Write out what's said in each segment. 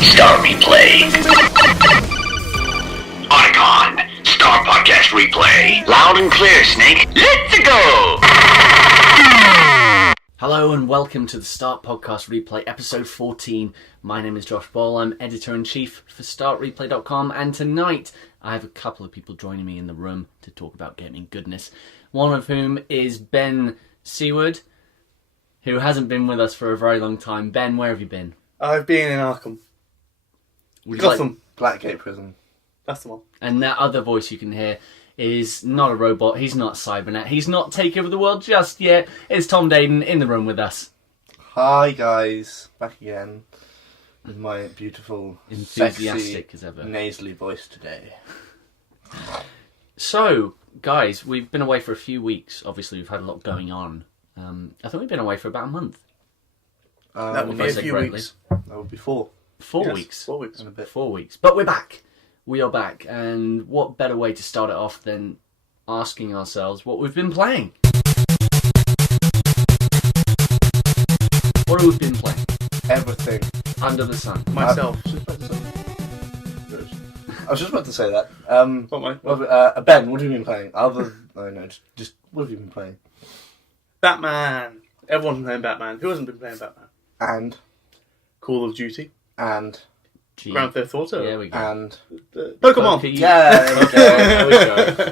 Star Replay. Arkham, Star Podcast Replay. Loud and clear, Snake. Let's go! Hello and welcome to the Start Podcast Replay, episode 14. My name is Josh Ball, I'm editor-in-chief for StartReplay.com, and tonight I have a couple of people joining me in the room to talk about gaming goodness. One of whom is Ben Seward, who hasn't been with us for a very long time. Ben, where have you been? I've been in Arkham. Gotham. Blackgate Prison. That's the one. And that other voice you can hear is not a robot, he's not Cybernet, he's not taking over the world just yet. It's Tom Daden in the room with us. Hi guys, back again with my beautiful, Enthusiastic sexy, as ever. nasally voice today. So, guys, we've been away for a few weeks. Obviously, we've had a lot going on. I think we've been away for about a month. That would if be I a say few correctly. weeks. That would be 4. 4 Yes, weeks. 4 weeks. And a bit. 4 weeks. But we're back. We are back. And what better way to start it off than asking ourselves what we've been playing? What have we been playing? Everything. Under the sun. Myself. I was just about to say that. Ben, what have you been playing? Just what have you been playing? Batman. Everyone's been playing Batman. Who hasn't been playing Batman? And Call of Duty. Gee. Grand Theft Auto. There we go. and Pokemon. Pokey. yeah, there we go. There we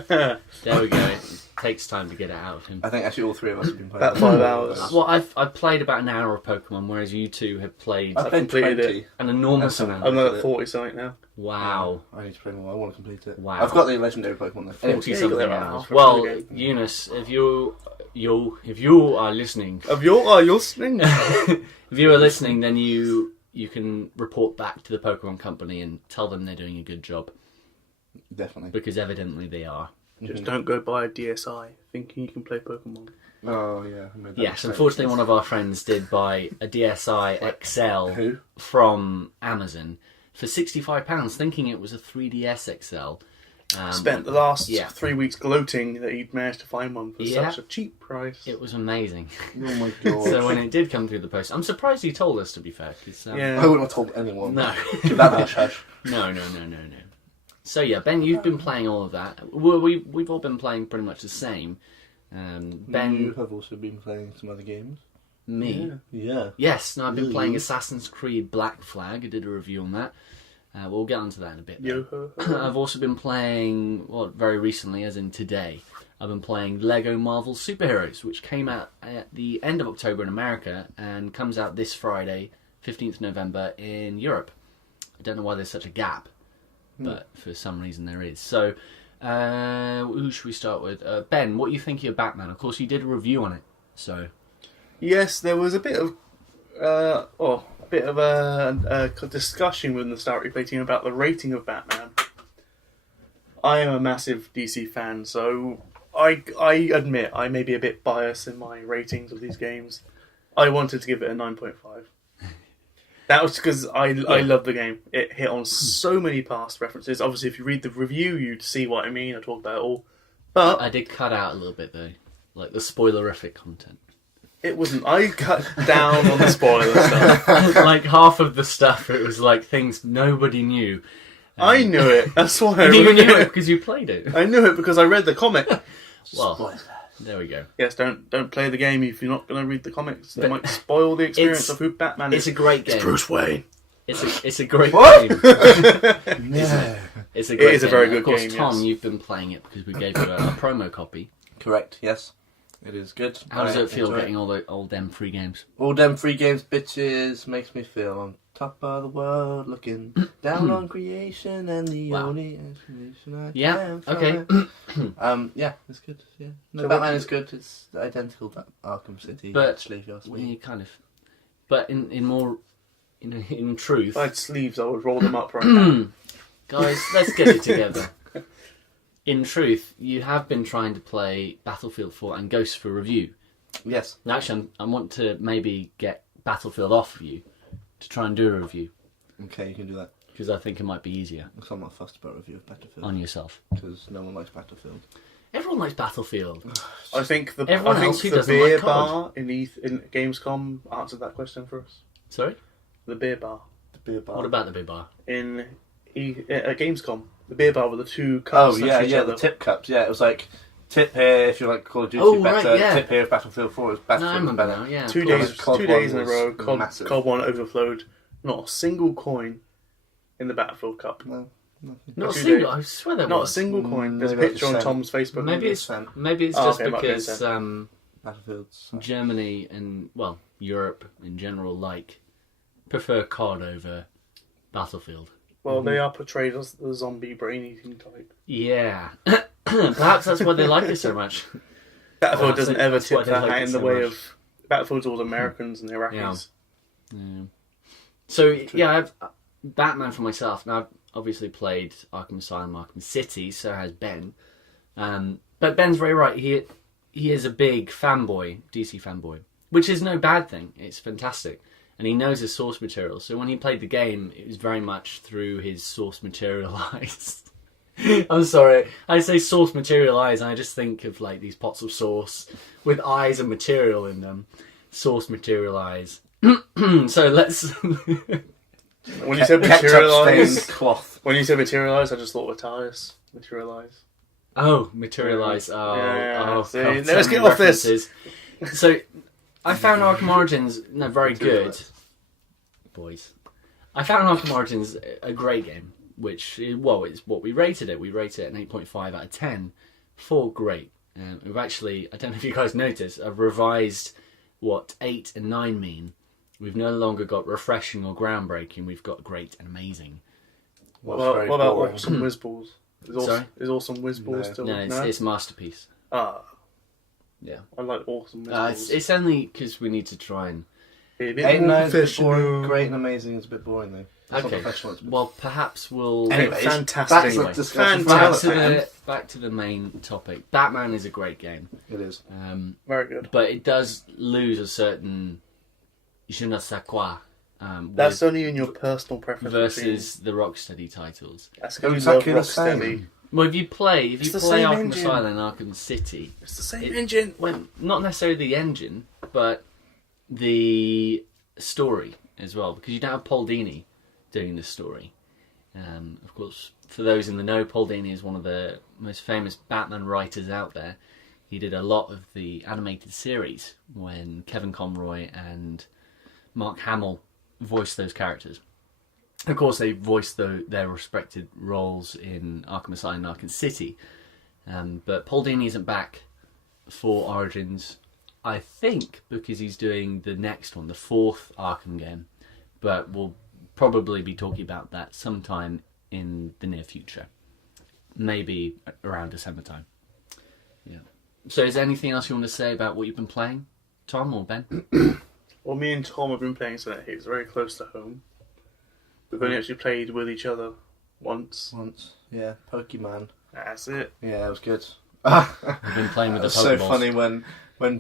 go. There we go. It takes time to get it out of him. I think actually all 3 of us have been playing. About 5 hours. Well, I've played about an hour of Pokemon, whereas you two have played I played completed 20. an enormous That's amount. I'm at 40 something now. Wow. I need to play more. I want to complete it. Wow. I've got the legendary Pokemon though. 40 you something got that hours. right. Well, Okay. Eunice, if you are listening, Of your listening? if you are listening, then you can report back to the Pokemon Company and tell them they're doing a good job, Definitely. because evidently they are. Just don't go buy a DSi thinking you can play Pokemon. Oh yeah. I made that Yes, mistake. unfortunately, one of our friends did buy a DSi XL Who? from Amazon for £65, thinking it was a 3DS XL. Spent the last yeah. 3 weeks gloating that he'd managed to find one for Yeah. such a cheap price. It was amazing. Oh my god. So when it did come through the post, I'm surprised he told us, to be fair. 'Cause, Yeah. I wouldn't have told anyone. No. Give that hush hush. No. So yeah, Ben, you've been playing all of that. We've all been playing pretty much the same. Ben, You have also been playing some other games. me. Yeah. Yes, no, I've been playing Ooh. Assassin's Creed Black Flag. I did a review on that. We'll get onto that in a bit. Yo-ho. I've also been playing, very recently, as in today, I've been playing Lego Marvel Superheroes, which came out at the end of October in America and comes out this Friday, 15th November, in Europe. I don't know why there's such a gap, but for some reason there is. So, who should we start with? Ben, what are you thinking of Batman? Of course, you did a review on it, so... Yes, there was a bit of a discussion within the Start Replay team about the rating of Batman. I am a massive DC fan, so I admit I may be a bit biased in my ratings of these games. I wanted to give it a 9.5. That was because I love the game. It hit on so many past references. Obviously, if you read the review, you'd see what I mean. I talk about it all. But I did cut out a little bit, though. Like, the spoilerific content. it wasn't. I cut down on the spoiler stuff. Like, half of the stuff, it was like things nobody knew. I knew it. That's why I You read knew it because you played it. I knew it because I read the comic. Well, there we go. Yes, don't play the game if you're not going to read the comics. They might spoil the experience of who Batman is. It's a great game. Bruce Wayne. It's a great What? game. Yeah. It's a great It is a game. very Of good course, game, Tom, yes. you've been playing it because we gave you a promo copy. Correct. Yes. It is good. How does I it feel enjoy getting all them free games? All them free games, bitches, makes me feel on top of the world, looking down on creation, and the Wow. only explanation I Yeah, can okay. find. Yeah, it's good. Yeah, no, So Batman what- is good. It's identical to Arkham City. But actually, if you ask me. We kind of, but in more, in truth, If I had sleeves, I would roll them up right now. guys, let's get it together. In truth, you have been trying to play Battlefield 4 and Ghosts for review. Yes. And actually, I want to maybe get Battlefield off of you to try and do a review, Okay, you can do that. because I think it might be easier Because I'm not fussed about review of Battlefield. on yourself. Because no one likes Battlefield. Everyone likes Battlefield. I think the Everyone else who the doesn't beer like COD. bar in Gamescom answered that question for us. Sorry? The beer bar. The Beer bar. What about the beer bar? At Gamescom, the beer bar with the two cups. Oh yeah, next to each other. the tip cups. Yeah, it was like tip here if you like Call of Duty Oh, better. right, yeah. Tip here if Battlefield 4 is No, I Battlefield remember better. now. Yeah, Two of course. days, COD 2 days in a one row. was massive. COD 1 overflowed. Not a single coin in the Battlefield Cup. No, nothing. Not a 2 single. days. I swear there Not a was. single coin. There's a Maybe picture on that's Tom's Facebook. Maybe it's Oh, just okay, might be because insane. Battlefields. Germany and Europe in general prefer COD over Battlefield. Well, they are portrayed as the zombie brain-eating type. Yeah, perhaps that's why they like it so much. Battlefield Well, doesn't that's ever why tip they their like hat it in the so way much. of Battlefield's all Americans and Iraqis. Yeah. So yeah, Batman for myself. Now I've obviously played Arkham Asylum, Arkham City. So has Ben. But Ben's very right. He is a big fanboy, DC fanboy, which is no bad thing. It's fantastic. And he knows his source material. So when he played the game, it was very much through his source material eyes. I'm sorry, I say source material eyes, and I just think of like these pots of sauce with eyes and material in them. Source material eyes. So let's. When you said Ketchup materialise, stained cloth. when you said materialise, I just thought of Matthias. Materialise. Oh, materialize. Oh, Yeah, oh, see, God, let's so get many off this. references. So, I found Arkham Origins very good. Materialise. Boys. I found Arkham Origins a great game, which, well, it's what we rated it. We rated it an 8.5 out of 10 for great. We've actually, I don't know if you guys noticed, I've revised what 8 and 9 mean. We've no longer got refreshing or groundbreaking, we've got great and amazing. What very about boring. Awesome Whizballs? Sorry? Is Awesome Whizballs No. still? No, it's masterpiece. Ah, Yeah. I like Awesome Whizballs. It's only because we need to try and... Be a bit 8 and more 9 is a bit professional. boring. Great and amazing is a bit boring though. It's not Okay, professional, it's a bit- well, perhaps we'll... Anyways, Fantastic. back to the Anyway, discussion. fantastic. back to the main topic. Batman is a great game, It is. Very good. but it does lose a certain je ne sais quoi That's only in your personal preference. versus the Rocksteady titles. That's They're because you love exactly the same. Rocksteady. Well, if you play It's the Arkham same engine. Asylum and Arkham City, It's the same It- engine. well, not necessarily the engine, but the story as well, because you don't have Paul Dini doing the story. Of course, for those in the know, Paul Dini is one of the most famous Batman writers out there. He did a lot of the animated series when Kevin Conroy and Mark Hamill voiced those characters. Of course, they voiced their respected roles in Arkham Asylum and Arkham City. But Paul Dini isn't back for Origins, I think, because he's doing the next one, the 4th Arkham game. But we'll probably be talking about that sometime in the near future. Maybe around December time. Yeah. So is there anything else you want to say about what you've been playing, Tom or Ben? Well, me and Tom have been playing something that hits very close to home. We've only actually played with each other once. Yeah, Pokemon. That's it. Yeah, it was good. I've been playing with It the was so Pokeballs. funny when we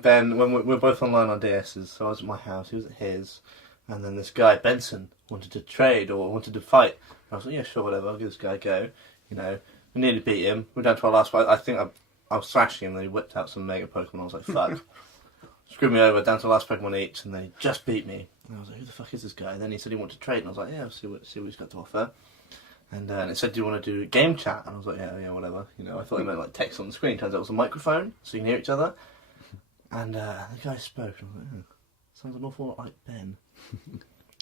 were both online on DSs, so I was at my house, he was at his, and then this guy, Benson, wanted to trade or wanted to fight. I was like, yeah, sure, whatever, I'll give this guy a go. You know, we nearly beat him. We're down to our last fight. I think I was thrashing him, and then he whipped out some Mega Pokemon. I was like, fuck. Screwed me over, down to the last Pokemon each, and they just beat me. And I was like, who the fuck is this guy? And then he said he wanted to trade, and I was like, yeah, I'll see what he's got to offer. And it said, do you want to do game chat? And I was like, yeah, whatever. You know, I thought he meant like text on the screen. Turns out it was a microphone, so you can hear each other. And the guy spoke, and I was like, sounds an awful lot like Ben.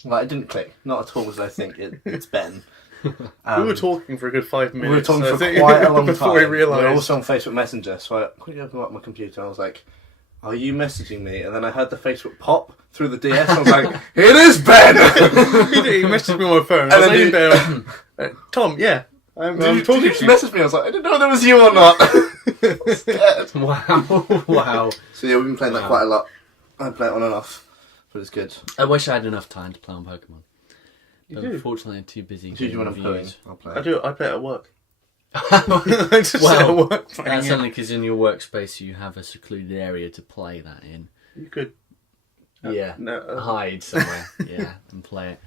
Like, it didn't click. Not at all as I think. It's Ben. We were talking for a good 5 minutes. We were talking so I for think- quite a long time. before we We were realised. also on Facebook Messenger, so I quickly opened up my computer and I was like, are you messaging me? And then I heard the Facebook pop through the DS and I was like, it is Ben! He messaged me on my phone. I was then like, you- Ben, Tom, yeah. I'm Did you talking just to you. message me? I was like, I didn't know whether it was you or not. I was scared. Wow. So yeah, we've been playing that quite a lot. I play it on and off, but it's good. I wish I had enough time to play on Pokemon. You But do. unfortunately, I'm too busy. Do you doing want to play? reviews. I'll play I it. do. I play it at work. Well, I just sit at work playing That's it. only because in your workspace you have a secluded area to play that in. You could. Yeah. No, Hide somewhere. Yeah, and play it.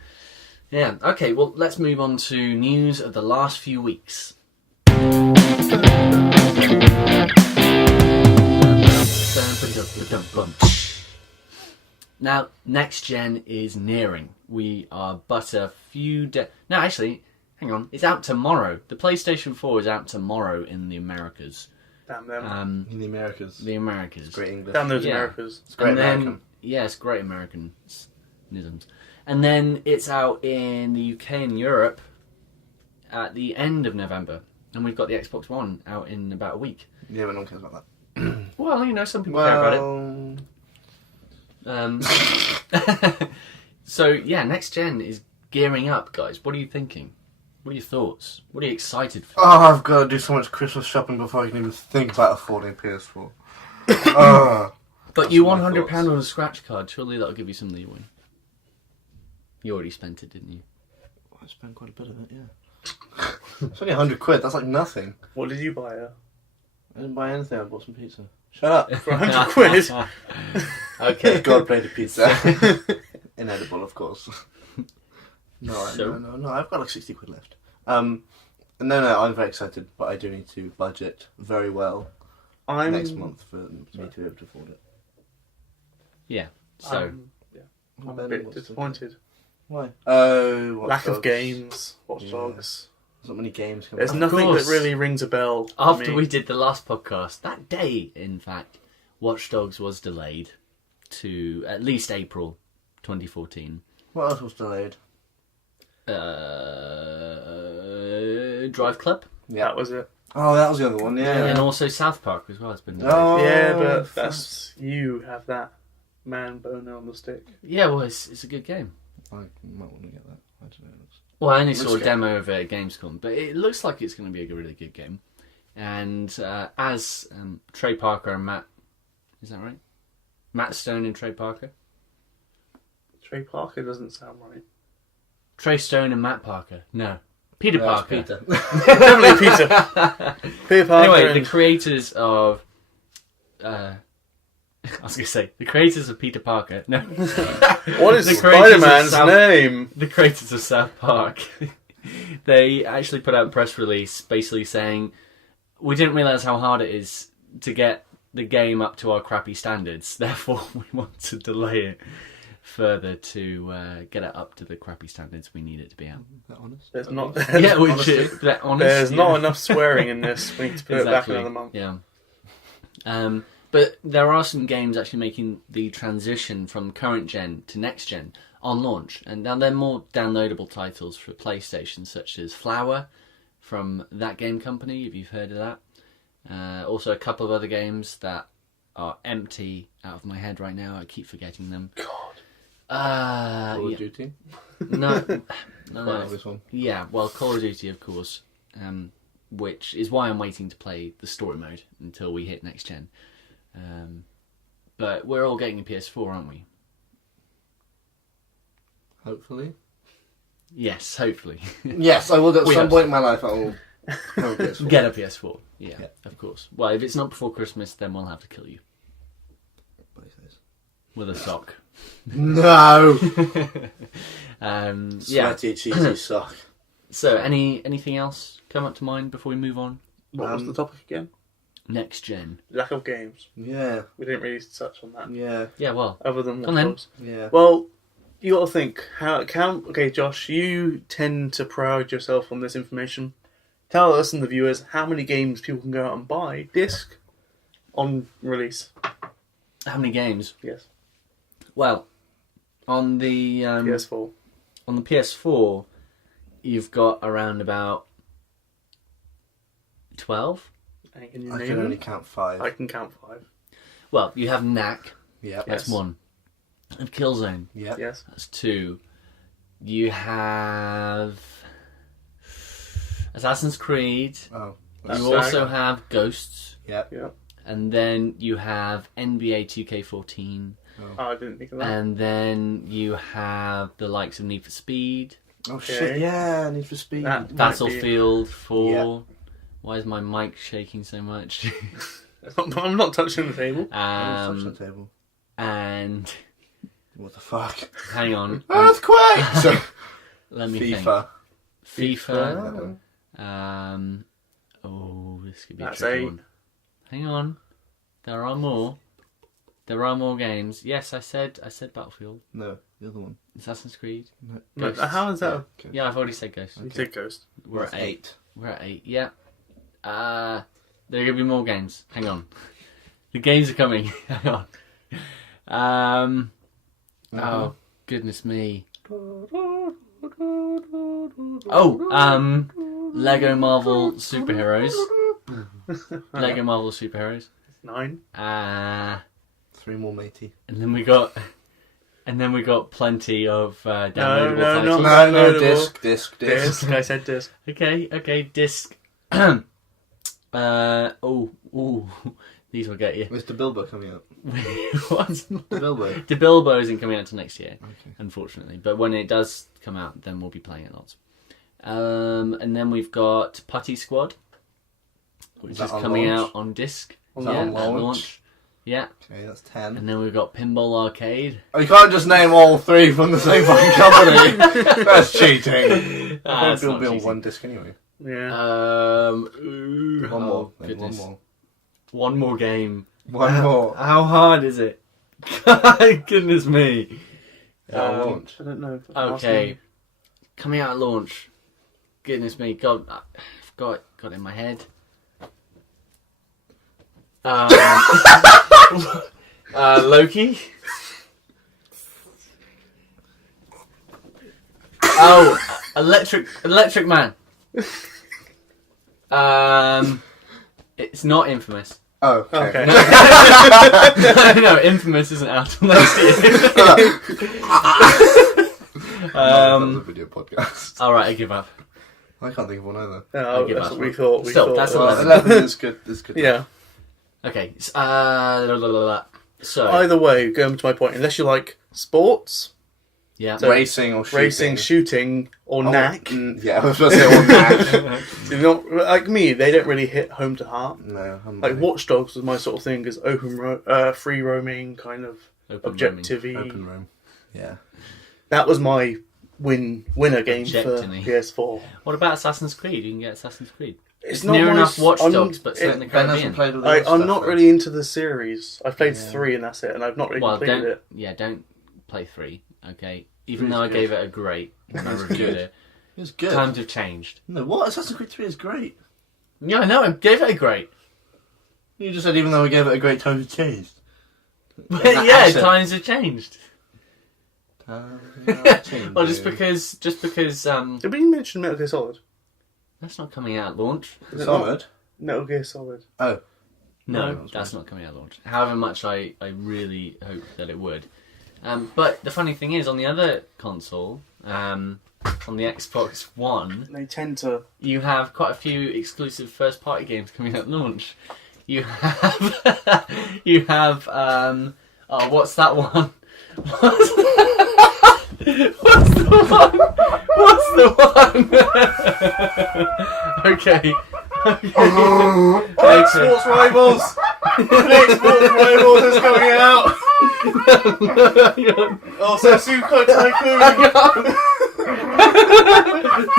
Yeah, okay, well, let's move on to news of the last few weeks. Now, next gen is nearing. We are but a few days... No, actually, hang on. It's out tomorrow. The PlayStation 4 is out tomorrow in the Americas. Damn them. In the Americas. The Americas. It's great English. Damn those Yeah. Americas. It's great And then, American. yes, great Americanisms. And then it's out in the UK and Europe at the end of November. And we've got the Xbox One out in about a week. Yeah, but no one cares about that. Well, you know, some people care about it. So, yeah, next gen is gearing up, guys. What are you thinking? What are your thoughts? What are you excited for? Oh, I've got to do so much Christmas shopping before I can even think about affording PS4. But you my £100 thoughts. on a scratch card. Surely that'll give you some leeway. You already spent it, didn't you? I spent quite a bit of it, yeah. It's only £100. That's like nothing. What did you buy her? I didn't buy anything. I bought some pizza. Shut up. For £100? Okay. God played the pizza. Inedible, of course. No, So? no. I've got like 60 quid left. No, I'm very excited, but I do need to budget very well next month for me to be able to afford it. Yeah. So, I'm a bit disappointed. Why? Oh, Watch Lack of Dogs. games, Watch Yeah. Dogs. There's not many games coming There's out. nothing course. that really rings a bell. to after me. we did the last podcast, that day, in fact, Watch Dogs was delayed to at least April 2014. What else was delayed? Drive Club. That was it. Oh, that was the other one, yeah. And also South Park as well has been delayed. Oh, Yeah, but that's you have that man boner on the stick. Yeah, well, it's a good game. I might want to get that. I don't know. Well, I only Looks saw a good. demo of it at Gamescom, but it looks like it's going to be a really good game. And as Trey Parker and Matt... Is that right? Matt Stone and Trey Parker? Trey Parker doesn't sound right. Trey Stone and Matt Parker. No. Peter No, it's Parker. Peter. Definitely Peter. Peter Parker. Anyway, the and creators of... I was going to say, the creators of Peter Parker. No. what is the creators of Spider-Man's South- name? The creators of South Park. They actually put out a press release basically saying, we didn't realise how hard it is to get the game up to our crappy standards, therefore we want to delay it further to get it up to the crappy standards we need it to be at. Is that honest? There's not. Yeah, which Honestly. is that honest. There's yeah. not enough swearing in this. We need to put it back Exactly. another month. Yeah. But there are some games actually making the transition from current gen to next gen on launch, and now they're more downloadable titles for PlayStation, such as Flower from that game company, if you've heard of that. Also a couple of other games that are empty out of my head right now. I keep forgetting them. God. Call of Yeah. Duty? No, Quite no. this one. Yeah, well, Call of Duty, of course, which is why I'm waiting to play the story mode until we hit next gen. But we're all getting a PS4, aren't we? Hopefully. Yes, hopefully. Yes, I will at We some hope point in my life. I will get Get a PS4. Yeah, Yeah. of course. Well, if it's not before Christmas, then we'll have to kill you with a sock. No! Yeah. Sweaty, cheesy sock. So, anything else come up to mind before we move on? What was the topic again? Next gen. Lack of games. Yeah, We didn't really touch on that. yeah, Yeah, well, Other than Come on then. Watch Dogs. yeah. Well, you got to think. Okay, Josh, you tend to pride yourself on this information. Tell us and the viewers how many games people can go out and buy disc on release. how many games? Yes, Well, on the PS4. on the PS4, you've got around about 12. And can you I name can them? only count 5. I can count 5. Well, you have Knack. Yep. That's Yes. 1. And Killzone. Yep. Yes. That's 2. You have Assassin's Creed. Oh. That's You right. also have Ghosts. Yep. Yeah. And then you have NBA 2K14. Oh, I didn't think of that. And then you have the likes of Need for Speed, Oh Okay. shit! Yeah, Need for Speed. That might be- Battlefield 4. Why is my mic shaking so much? I'm not touching the table. Oh, touch the table. And What the fuck? hang on, Earthquake! let me FIFA. think. FIFA. FIFA. Oh, this could be a That's tricky 8. one. Hang on, there are more. There are more games. Yes, I said Battlefield. No, the other one. Assassin's Creed. No, Ghosts. how is that? Okay. Yeah, I've already said Ghost. You said Ghost. We're at That's 8. We're at 8. Yeah. There are gonna be more games. Hang on. The games are coming. Hang on. Oh goodness me. Oh, Lego Marvel Superheroes. Lego Marvel Superheroes. 9. 3 more, matey. And then we got plenty of downloadable no, titles. no. Disc. Disc. I said disc. Okay, disc. These will get you. Mr. Bilbo coming up. What? Bilbo. The Bilbo isn't coming out until next year, Okay. unfortunately. But when it does come out, then we'll be playing it lots. And then we've got Putty Squad, which is on coming launch? out on disc. Is that on at launch? Yeah. Okay, that's 10. And then we've got Pinball Arcade. Oh, you can't just name all 3 from the same fucking company. That's cheating. That's It'll not be on cheating. one disc anyway. Yeah. One more. Goodness. One more. One more game. One more. How hard is it? Goodness me. On launch. I don't know. Okay. Coming out at launch. Goodness me. God, I've got it in my head. Loki. Oh, Electric Man. It's not Infamous. Oh, okay. No, Infamous isn't out till next year. That was a video podcast. All right, I give up. I can't think of one either. No, give that's up. what we thought. Still, that's 11 is good. Is good. Yeah. Okay. So Either way, going to my point, unless you like sports, yeah. So- Racing or shooting. racing, shooting, or knack, Yeah, I was going to say or knack. you're not, like me, they don't really hit home to heart. No, I'm Like Watch Dogs was my sort of thing, is free roaming kind of Open objective-y. Open room. Yeah. That was my winner game for Objecting-y. PS4. What about Assassin's Creed? You can get Assassin's Creed. It's Near my enough s- Watch I'm- Dogs, but set in the Ben Caribbean. hasn't played all the I'm other not stuff, really into the series. I've played Yeah. 3 and that's it, and I've not really Well, completed don't play 3. Okay. Even Three's though I good. gave it a grade when I reviewed good. it, It was good. times have changed. No, what? Assassin's Creed 3 is great. Yeah, I know. I gave it a grade. You just said even though we gave it a great time, it changed. But that yeah, accent. times have changed. Changed, Well, just yeah. because it. Did we mention Metal Gear Solid? that's not coming out at launch. Is it Solid? Metal Gear Solid. Oh. No, No, that's not coming out at launch. However much I really hope that it would. But the funny thing is, on the other console, on the Xbox One, They tend to. you have quite a few exclusive first-party games coming at launch. You have, oh, what's that one? What's the one? Okay. Sports Rivals! Sports Rivals is coming out! Also, Suko Tycoon!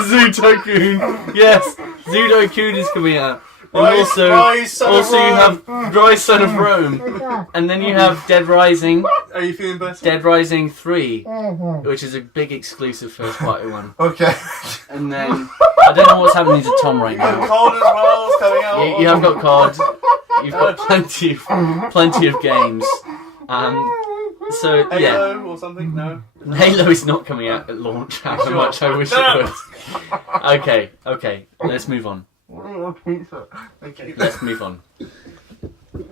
Zoo Tycoon. Yes, Zoo Tycoon is coming out. And Rise, Son of also you Rome. have Rise, Son of Rome. And then you have Dead Rising. Are you feeling better? Dead Rising 3, which is a big exclusive first party one. Okay. And then, I don't know what's happening to Tom right now. Cold as well is coming out. You have got COD, you've got plenty of games. So, yeah, Halo or something? No. Halo is not coming out at launch, however much I wish it would. Okay, let's move on. Okay. Let's move on. No,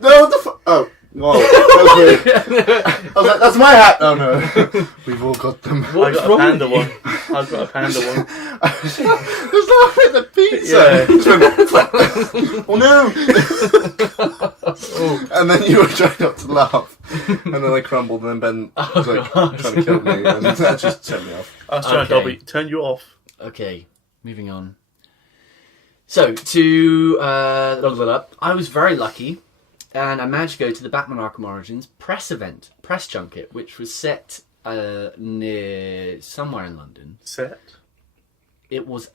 what the fuck? Oh. Whoa. That was weird. I was like, that's my hat! Oh no. We've all got them. I got a panda one. I've got a panda one. There's laughing at the pizza! Yeah. Oh no! And then you were trying not to laugh. And then I crumbled and then Ben was like God. trying to kill me and that just set me off. I was trying to Okay. turn you off. Okay, moving on. So, I was very lucky, and I managed to go to the Batman Arkham Origins press junket, which was set near somewhere in London. Set. It was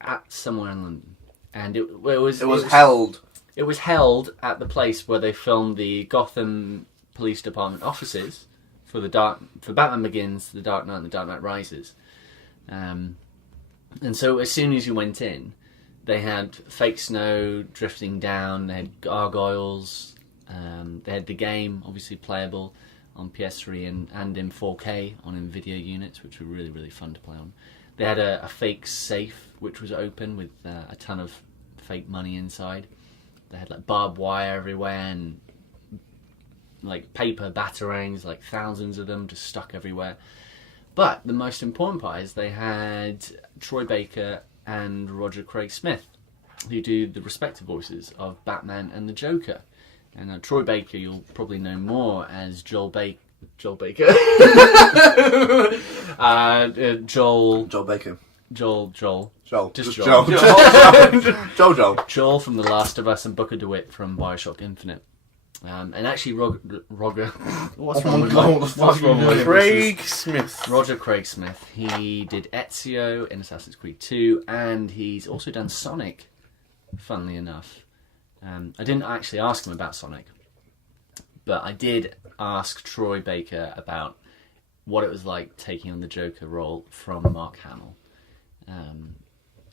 at somewhere in London, and it was held. It was held at the place where they filmed the Gotham police department offices for Batman Begins, The Dark Knight, and The Dark Knight Rises. And so as soon as you went in, they had fake snow drifting down, they had gargoyles, they had the game, obviously playable on PS3 and in 4K on NVIDIA units, which were really, really fun to play on. They had a fake safe, which was open with a ton of fake money inside. They had like barbed wire everywhere and like paper batarangs, like thousands of them just stuck everywhere. But the most important part is they had Troy Baker and Roger Craig Smith, who do the respective voices of Batman and the Joker. And Troy Baker, you'll probably know more as Joel Baker. Joel Baker. Joel Baker. Joel. Just Joel. Joel. Joel from The Last of Us and Booker DeWitt from Bioshock Infinite. And actually, Roger. What's wrong with Craig Smith. Roger Craig Smith. He did Ezio in Assassin's Creed 2, and he's also done Sonic, funnily enough. I didn't actually ask him about Sonic, but I did ask Troy Baker about what it was like taking on the Joker role from Mark Hamill. And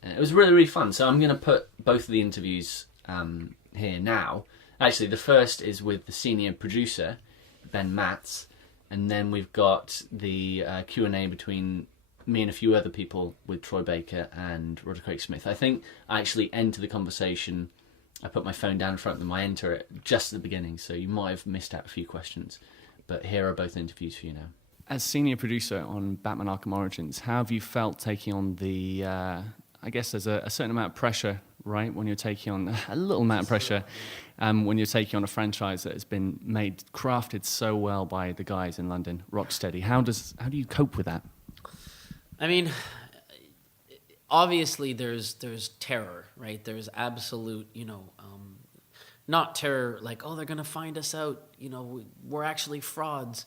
it was really, really fun. So I'm going to put both of the interviews here now. Actually, the first is with the senior producer, Ben Matz, and then we've got the Q&A between me and a few other people with Troy Baker and Roger Craig Smith. I think I actually enter the conversation. I put my phone down in front of them. I enter it just at the beginning, so you might have missed out a few questions. But here are both interviews for you now. As senior producer on Batman Arkham Origins, how have you felt taking on the... I guess there's a certain amount of pressure, right, when you're taking on... A little amount of pressure when you're taking on a franchise that has been crafted so well by the guys in London, Rocksteady. How do you cope with that? I mean... Obviously, there's terror, right? There's absolute, not terror like, oh, they're going to find us out, we're actually frauds,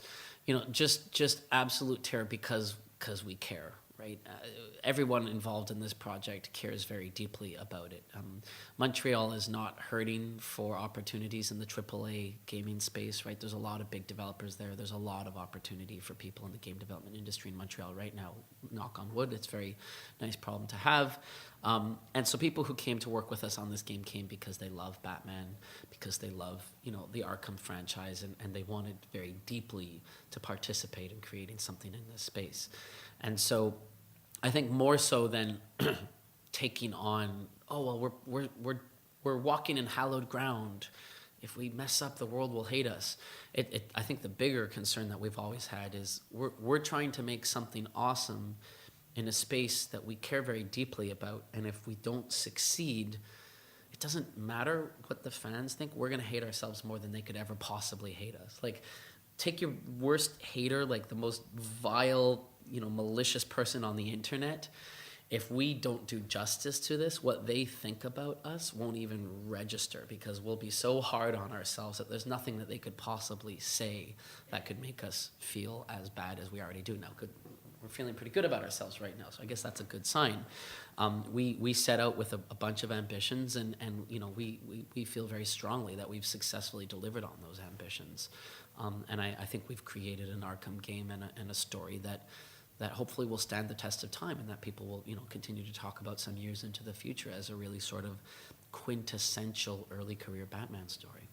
just absolute terror because we care, right? Everyone involved in this project cares very deeply about it. Montreal is not hurting for opportunities in the AAA gaming space, right? There's a lot of big developers there. There's a lot of opportunity for people in the game development industry in Montreal right now. Knock on wood, it's a very nice problem to have. And so people who came to work with us on this game came because they love Batman, because they love, the Arkham franchise, and they wanted very deeply to participate in creating something in this space. And so I think more so than taking on, we're walking in hallowed ground. If we mess up, the world will hate us. I think the bigger concern that we've always had is we're trying to make something awesome in a space that we care very deeply about. And if we don't succeed, it doesn't matter what the fans think. We're going to hate ourselves more than they could ever possibly hate us. Like, take your worst hater, like the most vile, malicious person on the internet. If we don't do justice to this, what they think about us won't even register, because we'll be so hard on ourselves that there's nothing that they could possibly say that could make us feel as bad as we already do now. We're feeling pretty good about ourselves right now, so I guess that's a good sign. We set out with a bunch of ambitions, and we feel very strongly that we've successfully delivered on those ambitions. And I think we've created an Arkham game and a story that hopefully will stand the test of time, and that people will continue to talk about some years into the future as a really sort of quintessential early career Batman story.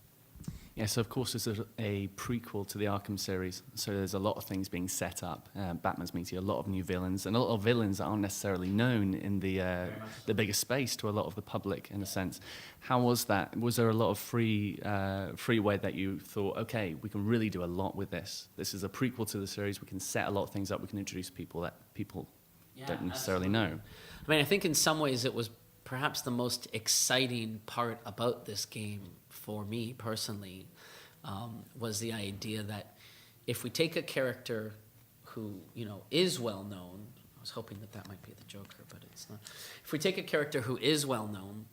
Yeah, so of course this is a prequel to the Arkham series, so there's a lot of things being set up. Batman's meeting a lot of new villains, and a lot of villains that aren't necessarily known in the bigger space to a lot of the public, in a sense. How was that? Was there a lot of freeway that you thought, okay, we can really do a lot with this? This is a prequel to the series. We can set a lot of things up. We can introduce people that people don't necessarily know. I mean, I think in some ways it was perhaps the most exciting part about this game for me personally, was the idea that if we take a character who is well known, I was hoping that might be the Joker, but it's not. If we take a character who is well known,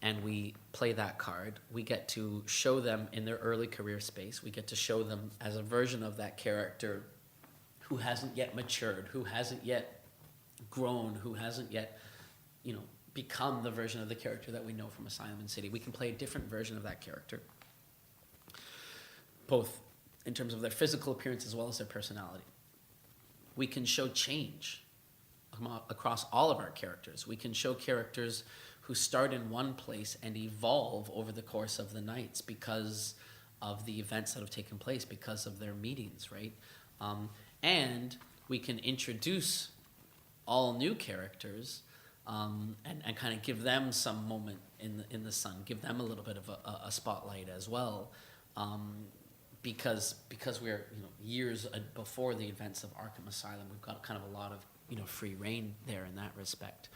and we play that card, we get to show them in their early career space. We get to show them as a version of that character who hasn't yet matured, who hasn't yet grown, who hasn't yet become the version of the character that we know from Asylum and City. We can play a different version of that character. both in terms of their physical appearance as well as their personality. We can show change across all of our characters. We can show characters who start in one place and evolve over the course of the nights because of the events that have taken place, because of their meetings, right? And we can introduce all new characters and kind of give them some moment in the sun, give them a little bit of a spotlight as well, because we're years before the events of Arkham Asylum. We've got kind of a lot of free reign there in that respect.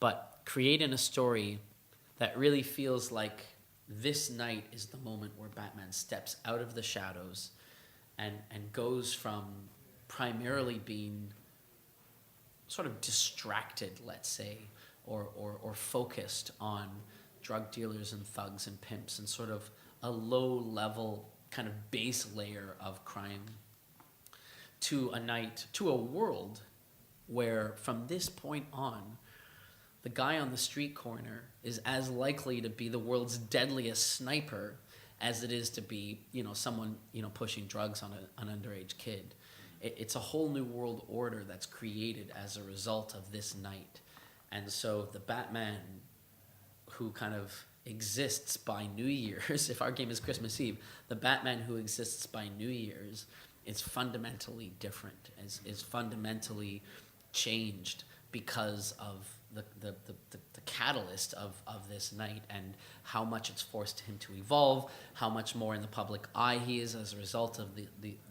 But creating a story that really feels like this night is the moment where Batman steps out of the shadows and goes from primarily being sort of distracted, let's say, or focused on drug dealers and thugs and pimps and sort of a low-level kind of base layer of crime, to a world where from this point on, the guy on the street corner is as likely to be the world's deadliest sniper as it is to be, someone, pushing drugs on an underage kid. It's a whole new world order that's created as a result of this night. And so the Batman who kind of exists by New Year's, if our game is Christmas Eve, the Batman who exists by New Year's is fundamentally different, is fundamentally changed because of the catalyst of this night and how much it's forced him to evolve, how much more in the public eye he is as a result of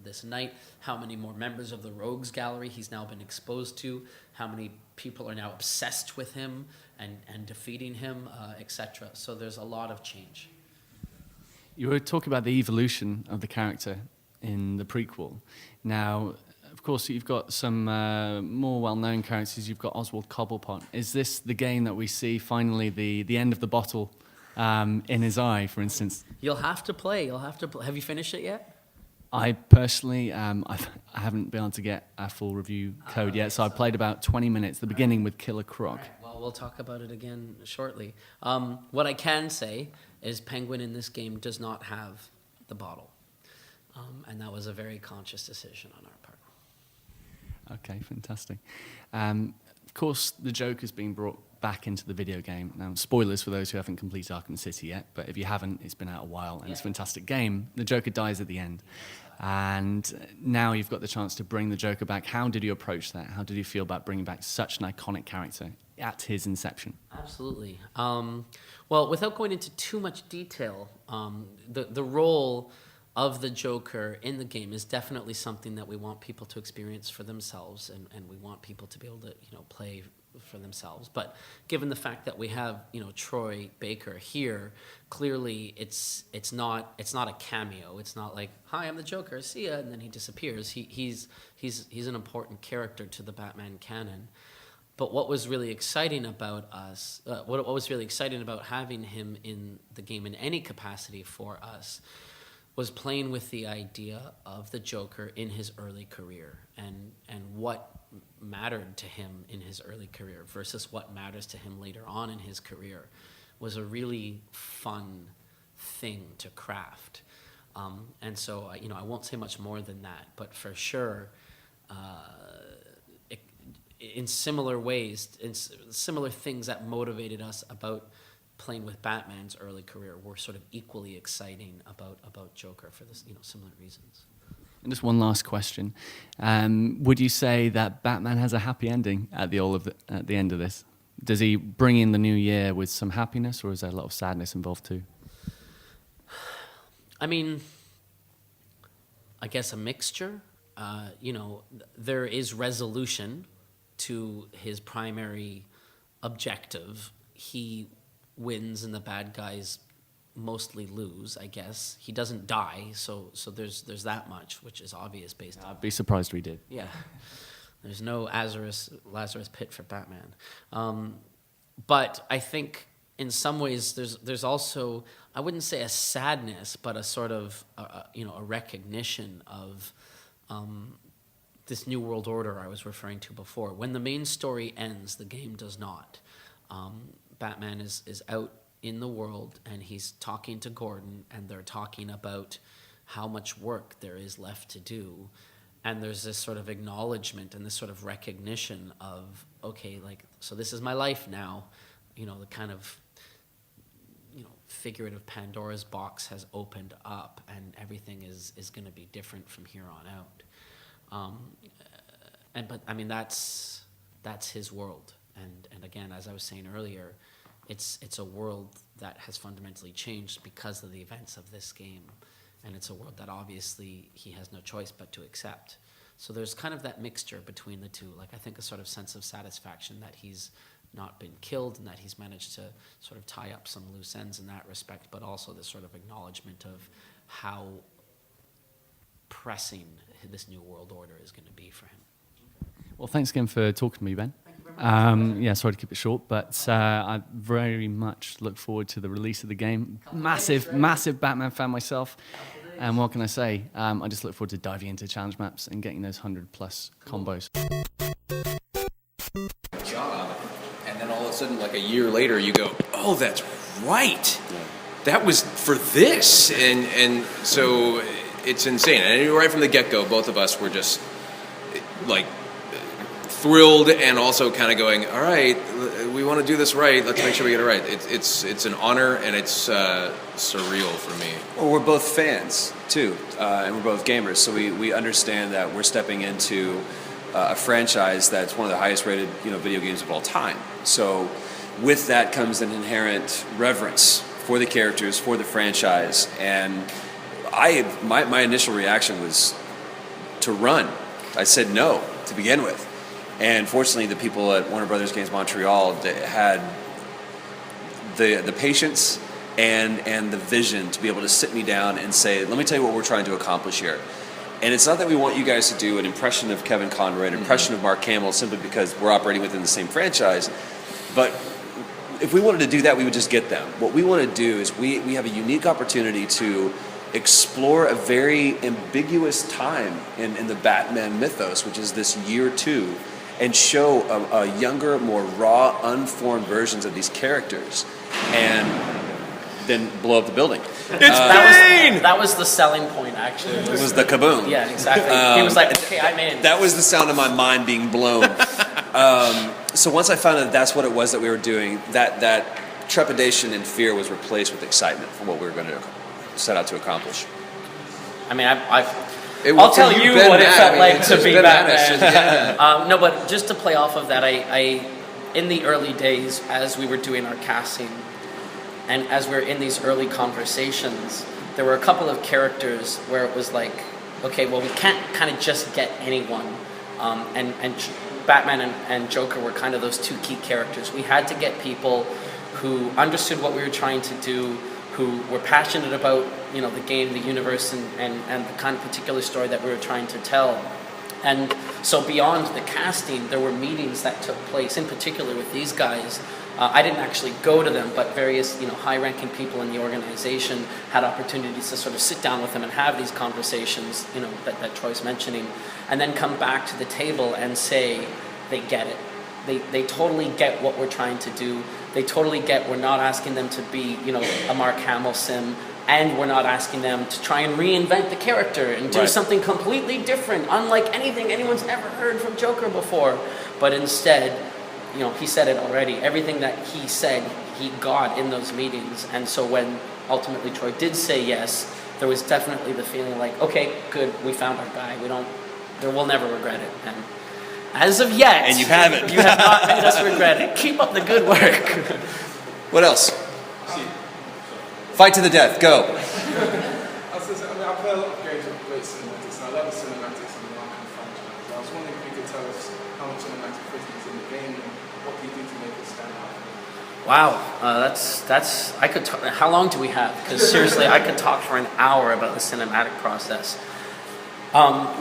this night, how many more members of the Rogues Gallery he's now been exposed to, how many people are now obsessed with him and defeating him, etc. So there's a lot of change. You were talking about the evolution of the character in the prequel. Now, of course, you've got some more well-known characters. You've got Oswald Cobblepot. Is this the game that we see finally the end of the bottle in his eye, for instance? You'll have to play. Have you finished it yet? I personally, I haven't been able to get a full review code yet, so I played about 20 minutes, the beginning with Killer Croc. Well, we'll talk about it again shortly. What I can say is Penguin in this game does not have the bottle. And that was a very conscious decision on our part. Okay, fantastic. Of course, the Joker's been brought back into the video game. Now, spoilers for those who haven't completed Arkham City yet, but if you haven't, it's been out a while, and it's a fantastic game. The Joker dies at the end. And now you've got the chance to bring the Joker back. How did you approach that? How did you feel about bringing back such an iconic character at his inception? Absolutely. Well, without going into too much detail, the role of the Joker in the game is definitely something that we want people to experience for themselves, and we want people to be able to play for themselves. But given the fact that we have Troy Baker here, clearly it's not a cameo. It's not like, hi, I'm the Joker, see ya, and then he disappears. He's an important character to the Batman canon. But what was really exciting about us, what was really exciting about having him in the game in any capacity for us, was playing with the idea of the Joker in his early career and what mattered to him in his early career versus what matters to him later on in his career was a really fun thing to craft. And so, I won't say much more than that, but for sure, in similar ways, in similar things that motivated us about playing with Batman's early career were sort of equally exciting about Joker for this, similar reasons. And just one last question: would you say that Batman has a happy ending at the end of this? Does he bring in the new year with some happiness, or is there a lot of sadness involved too? I mean, I guess a mixture. There is resolution to his primary objective. He wins and the bad guys mostly lose, I guess. He doesn't die, so there's that much, which is obvious based on... I'd be surprised if he did. Yeah. There's no Lazarus pit for Batman. But I think in some ways there's also, I wouldn't say a sadness, but a sort of, a recognition of this new world order I was referring to before. When the main story ends, the game does not. Batman is out in the world, and he's talking to Gordon, and they're talking about how much work there is left to do. And there's this sort of acknowledgement and this sort of recognition of, okay, like, so this is my life now. You know, the kind of, you know, figurative Pandora's box has opened up, and everything is going to be different from here on out. But I mean, that's his world. And again, as I was saying earlier, it's a world that has fundamentally changed because of the events of this game. And it's a world that obviously he has no choice but to accept. So there's kind of that mixture between the two. Like, I think a sort of sense of satisfaction that he's not been killed and that he's managed to sort of tie up some loose ends in that respect, but also this sort of acknowledgement of how pressing this new world order is going to be for him. Well, thanks again for talking to me, Ben. Yeah, sorry to keep it short, but I very much look forward to the release of the game. Massive Batman fan myself. And what can I say? I just look forward to diving into challenge maps and getting those 100+ combos. Job, and then all of a sudden, like a year later, you go, "Oh, that's right. That was for this," and so it's insane. And right from the get-go, both of us were just like thrilled and also kind of going, all right, we want to do this right. Let's make sure we get it right. It's an honor, and it's surreal for me. Well, we're both fans too, and we're both gamers, so we understand that we're stepping into a franchise that's one of the highest rated video games of all time. So with that comes an inherent reverence for the characters, for the franchise, and my initial reaction was to run. I said no to begin with. And fortunately, the people at Warner Brothers Games Montreal had the patience and the vision to be able to sit me down and say, let me tell you what we're trying to accomplish here. And it's not that we want you guys to do an impression of Kevin Conroy, an impression of Mark Hamill, simply because we're operating within the same franchise. But if we wanted to do that, we would just get them. What we want to do is we have a unique opportunity to explore a very ambiguous time in the Batman mythos, which is this year 2, and show a younger, more raw, unformed versions of these characters, and then blow up the building. That was the selling point, actually. It was the kaboom. Yeah, exactly. He was like, okay, I'm in. That was the sound of my mind being blown. So once I found out that's what it was that we were doing, that trepidation and fear was replaced with excitement for what we were going to set out to accomplish. I mean, I'll tell you what it felt like to be Batman. No, but just to play off of that, I in the early days, as we were doing our casting, and as we were in these early conversations, there were a couple of characters where it was like, okay, well, we can't kind of just get anyone, and Batman and Joker were kind of those two key characters. We had to get people who understood what we were trying to do, who were passionate about the game, the universe, and the kind of particular story that we were trying to tell. And so beyond the casting, there were meetings that took place, in particular with these guys. I didn't actually go to them, but various high-ranking people in the organization had opportunities to sort of sit down with them and have these conversations, that Troy's mentioning, and then come back to the table and say they get it. They totally get what we're trying to do. They totally get we're not asking them to be, a Mark Hamill sim, and we're not asking them to try and reinvent the character and do something completely different, unlike anything anyone's ever heard from Joker before. But instead, he said it already. Everything that he said, he got in those meetings. And so when ultimately Troy did say yes, there was definitely the feeling like, okay, good, we found our guy. We'll never regret it. And as of yet, and you haven't. You have not made us regret it. Keep up the good work. What else? Fight to the death. Go. I play a lot of games with great cinematics, and I love the cinematics in the Arkham franchise. I was wondering if you could tell us how much cinematic footage is in the game and what do you do to make it stand out? Wow, that's. I could. How long do we have? Because seriously, I could talk for an hour about the cinematic process.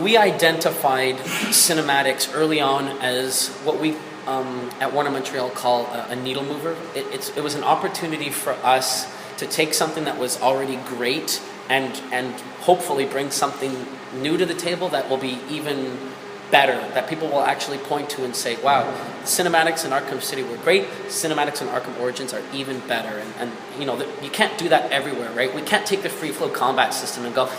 We identified cinematics early on as what we at Warner Montreal call a needle mover. It was an opportunity for us to take something that was already great and hopefully bring something new to the table that will be even better, that people will actually point to and say, wow, cinematics in Arkham City were great, cinematics in Arkham Origins are even better. And you know, you can't do that everywhere, right? We can't take the free flow combat system and go,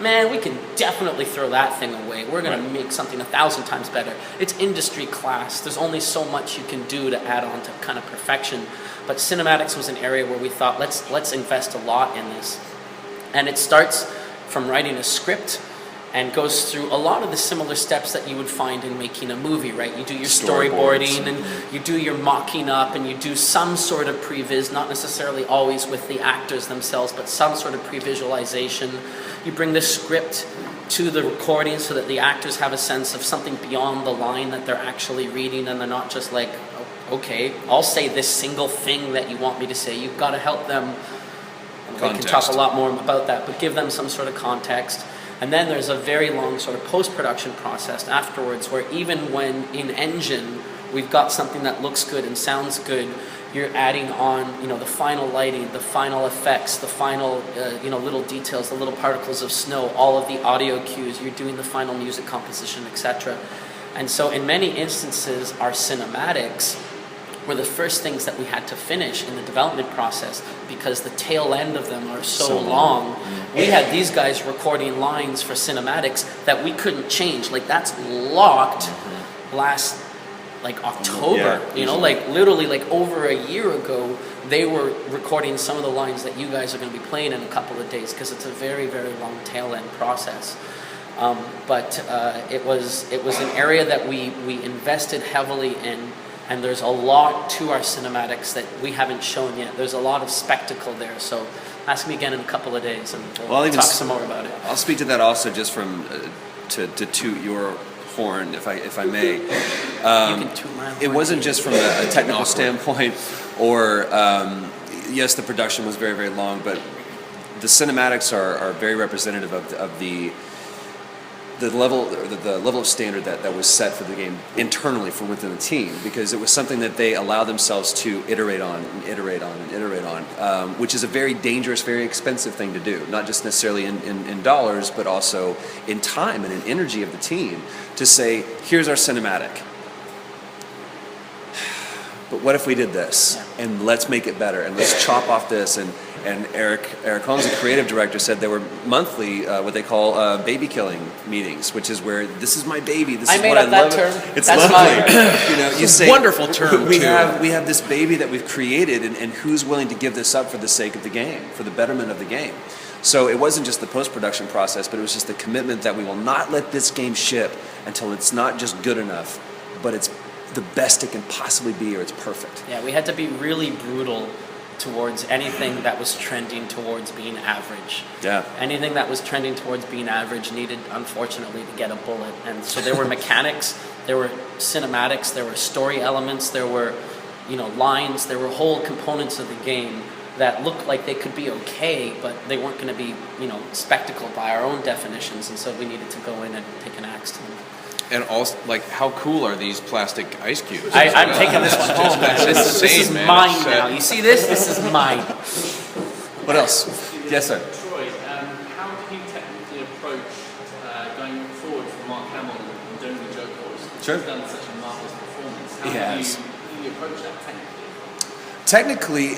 man, we can definitely throw that thing away. We're going to make something 1,000 times better. It's industry class. There's only so much you can do to add on to kind of perfection. But cinematics was an area where we thought, let's invest a lot in this. And it starts from writing a script and goes through a lot of the similar steps that you would find in making a movie, right? You do your storyboarding and you do your mocking up and you do some sort of previs, not necessarily always with the actors themselves, but some sort of pre-visualization. You bring the script to the recording so that the actors have a sense of something beyond the line that they're actually reading, and they're not just like, okay, I'll say this single thing that you want me to say. You've got to help them. We can talk a lot more about that, but give them some sort of context. And then there's a very long sort of post-production process afterwards, where even when in engine we've got something that looks good and sounds good, you're adding on, the final lighting, the final effects, the final, little details, the little particles of snow, all of the audio cues. You're doing the final music composition, etc. And so, in many instances, our cinematics were the first things that we had to finish in the development process, because the tail end of them are so long. We had these guys recording lines for cinematics that we couldn't change. Like, that's locked last October, literally over a year ago, they were recording some of the lines that you guys are going to be playing in a couple of days, because it's a very, very long tail end process. But it was an area that we invested heavily in, and there's a lot to our cinematics that we haven't shown yet. There's a lot of spectacle there, so ask me again in a couple of days, and we'll talk some more about it. I'll speak to that also, just from to toot your horn, if I may. It wasn't just from a technical standpoint, or yes, the production was very, very long, but the cinematics are very representative of the level of standard that was set for the game internally from within the team, because it was something that they allow themselves to iterate on, which is a very dangerous, very expensive thing to do, not just necessarily in dollars, but also in time and in energy of the team, to say, here's our cinematic, but what if we did this, and let's make it better, and let's chop off this, and Eric Holmes, the creative director, said there were monthly what they call baby killing meetings, which is where, this is my baby, this is what I love. Term. It's That's lovely. You say, wonderful term. We have this baby that we've created, and who's willing to give this up for the sake of the game, for the betterment of the game. So it wasn't just the post-production process, but it was just the commitment that we will not let this game ship until it's not just good enough, but it's the best it can possibly be, or it's perfect. Yeah, we had to be really brutal towards anything that was trending towards being average. Yeah. Anything that was trending towards being average needed, unfortunately, to get a bullet. And so there were mechanics, there were cinematics, there were story elements, there were, lines, there were whole components of the game that looked like they could be okay, but they weren't going to be, spectacle by our own definitions. And so we needed to go in and take an axe to them. And also, how cool are these plastic ice cubes? I'm taking this one home, man. This is mine now. You see this? This is mine. What else? Yes, sir. Troy, how do you technically approach going forward for Mark Hamill and doing the Joker voice? Sure. He's done such a marvelous performance. How do you approach that technically? Technically,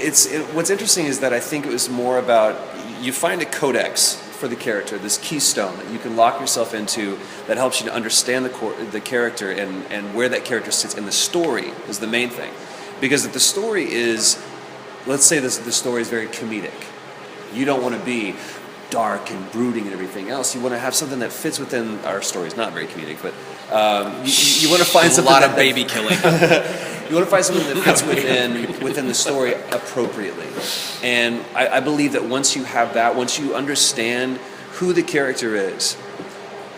what's interesting is that I think it was more about, you find a codex for the character, this keystone that you can lock yourself into, that helps you to understand the character and where that character sits in the story is the main thing. Because if the story is, let's say the story is very comedic, you don't want to be dark and brooding and everything else. You want to have something that fits within our story. It's not very comedic, but you want to find something. A lot of baby killing. You want to find something that fits within the story appropriately. And I believe that once you have that, once you understand who the character is,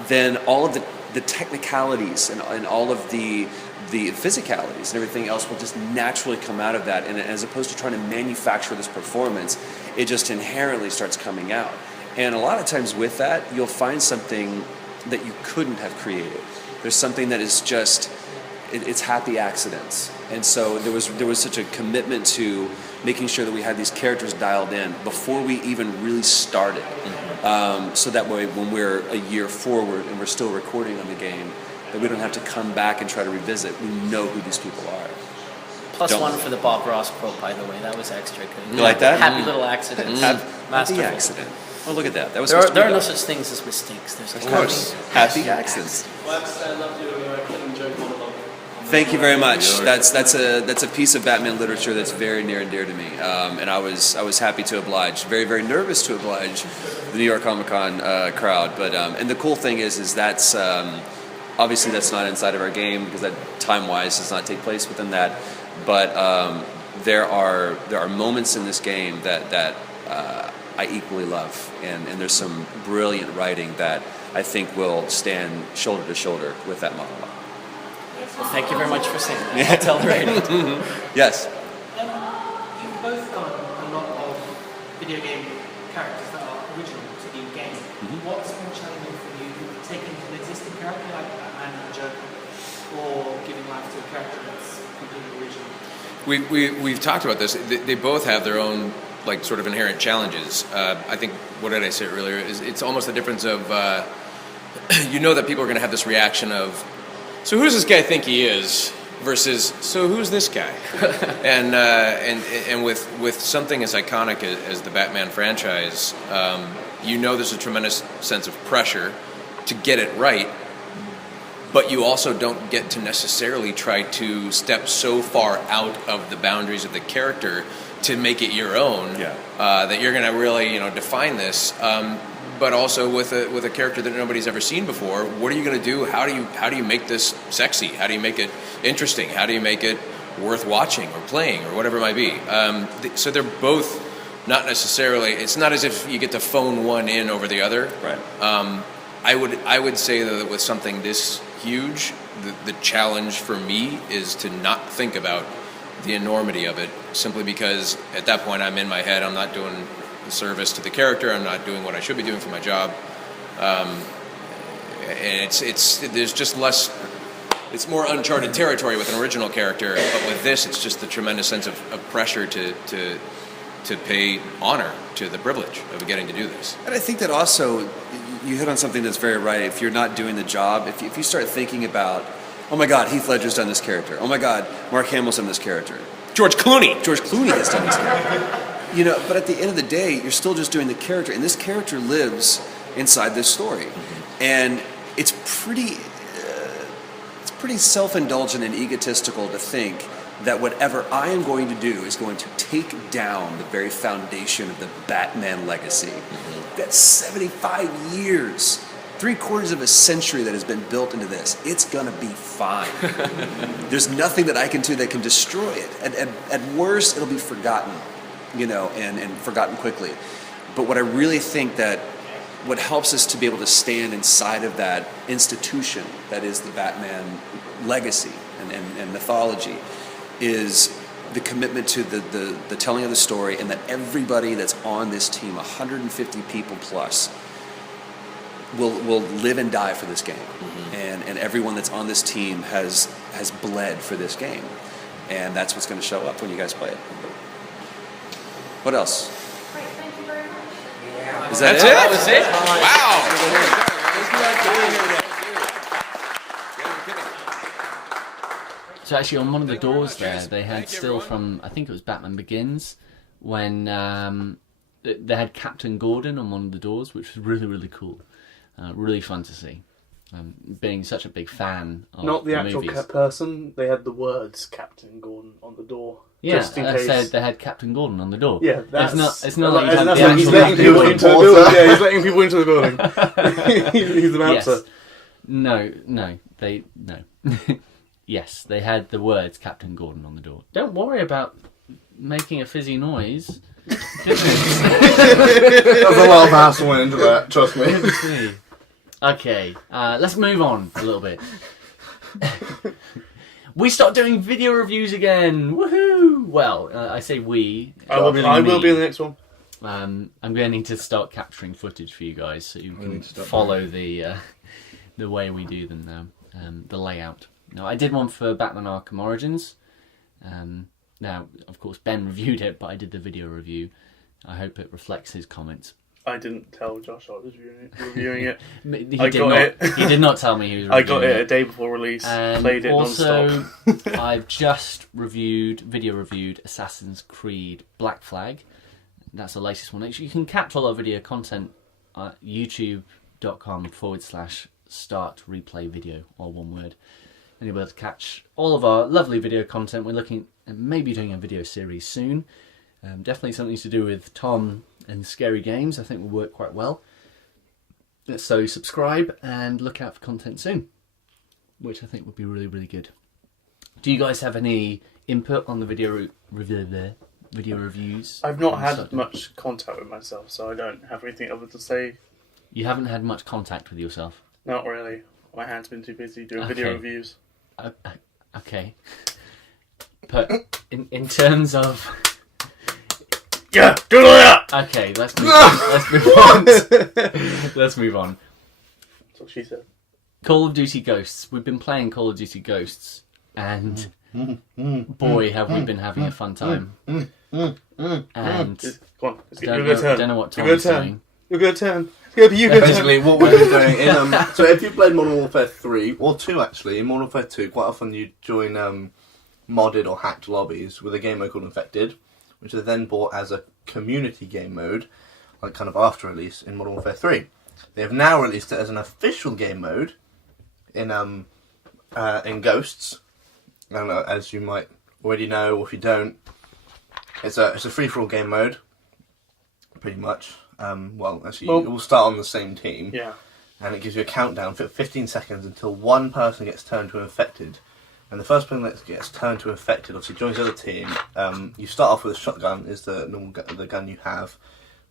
then all of the technicalities and all of the physicalities and everything else will just naturally come out of that. And as opposed to trying to manufacture this performance, it just inherently starts coming out. And a lot of times with that, you'll find something that you couldn't have created. There's something that is just, it's happy accidents. And so there was such a commitment to making sure that we had these characters dialed in before we even really started. So that way, when we're a year forward and we're still recording on the game, that we don't have to come back and try to revisit. We know who these people are. +1 for the Bob Ross quote, by the way. That was extra good. You like that? Happy little accidents. Happy accident. Oh, look at that. That was There are no such things as mistakes. There's Of course. Happy accidents. I love your killing joke monologue. Thank you very much. That's a piece of Batman literature that's very near and dear to me, and I was happy to oblige. Very, very nervous to oblige the New York Comic Con crowd. But and the cool thing is that's obviously that's not inside of our game because that time-wise does not take place within that. But there are moments in this game that I equally love, and there's some brilliant writing that I think will stand shoulder to shoulder with that monologue. Well, thank you very much for saying that. I'll tell the writing. Yes. You've both done a lot of video game characters that are original to the game. What's more challenging for you, taking an existing character like Batman and Joker, or giving life to a character that's completely original? We've talked about this. They both have their own like sort of inherent challenges. I think what did I say earlier? It's almost the difference of you know that people are going to have this reaction of, so who's this guy think he is versus so who's this guy? and with something as iconic as the Batman franchise, you know there's a tremendous sense of pressure to get it right. But you also don't get to necessarily try to step so far out of the boundaries of the character to make it your own. That you're going to really, define this. But also with a character that nobody's ever seen before, what are you going to do? How do you make this sexy? How do you make it interesting? How do you make it worth watching or playing or whatever it might be? So they're both not necessarily. It's not as if you get to phone one in over the other. Right. I would say though that with something this huge, the challenge for me is to not think about the enormity of it, simply because at that point I'm in my head. I'm not doing the service to the character. I'm not doing what I should be doing for my job. And there's just less. It's more uncharted territory with an original character, but with this, it's just the tremendous sense of pressure to pay honor to the privilege of getting to do this. And I think that also, you hit on something that's very right. If you're not doing the job, if you start thinking about, oh my God, Heath Ledger's done this character. Oh my God, Mark Hamill's done this character. George Clooney has done this character. But at the end of the day, you're still just doing the character, and this character lives inside this story. And it's pretty self-indulgent and egotistical to think that whatever I am going to do is going to take down the very foundation of the Batman legacy. That's 75 years, 3/4 of a century that has been built into this. It's going to be fine. There's nothing that I can do that can destroy it. At worst, it'll be forgotten, and forgotten quickly. But what I really think that what helps us to be able to stand inside of that institution that is the Batman legacy and mythology is the commitment to the telling of the story, and that everybody that's on this team, 150 people plus, will live and die for this game. And everyone that's on this team has bled for this game. And that's what's going to show up when you guys play it. What else? Great, thank you very much. Is that That's it? it? That was it? So actually, on one of the doors there, they had still from, I think it was Batman Begins, when they had Captain Gordon on one of the doors, which was really, really cool. Really fun to see. Being such a big fan of Not the actual movies. person, they had the words Captain Gordon on the door. Yeah, just in I case. said they had Captain Gordon on the door. Yeah, that's... It's not like you have that's the like he's actual letting Captain people Gordon. into the building. Yeah, he's letting people into the building. he's the bouncer. Yes. No. Yes, they had the words Captain Gordon on the door. Don't worry about making a fizzy noise. Goodness. There's a lot of hassle went into that, trust me. Okay, let's move on a little bit. We start doing video reviews again. Woohoo! Well, I say we. I will really me. be in the next one. I'm going to need to start capturing footage for you guys so you can follow the way we do them now, the layout. Now, I did one for Batman Arkham Origins. Now, of course, Ben reviewed it, but I did the video review. I hope it reflects his comments. I didn't tell Josh I was reviewing it. He did not tell me he was reviewing I got it a day before release, and played it also, non-stop. I've just video reviewed Assassin's Creed Black Flag. That's the latest one. You can catch all our video content at youtube.com/start replay video, all one word. And you'll be able to catch all of our lovely video content. We're looking at maybe doing a video series soon. Definitely something to do with Tom and scary games. I think will work quite well. So subscribe and look out for content soon, which I think would be really, really good. Do you guys have any input on the video reviews? I've not had much contact with myself, so I don't have anything other to say. You haven't had much contact with yourself? Not really. My hand's been too busy doing video reviews. Okay. But in terms of... Yeah, do that! Okay, let's move on. Let's move on. That's what she said. Call of Duty Ghosts. We've been playing Call of Duty Ghosts, and boy, have we been having a fun time. And Go on, don't know what Tom is doing. You're going to turn. Basically, what we're doing in so if you played Modern Warfare 3 or 2, actually, in Modern Warfare 2, quite often you join modded or hacked lobbies with a game mode called Infected, which they then bought as a community game mode, like kind of after release in Modern Warfare 3. They have now released it as an official game mode in Ghosts. And as you might already know, or if you don't, it's a free-for-all game mode, pretty much. It will start on the same team. Yeah. And it gives you a countdown for 15 seconds until one person gets turned to infected. And the first person that gets turned to infected obviously joins the other team. You start off with a shotgun, is the normal the gun you have.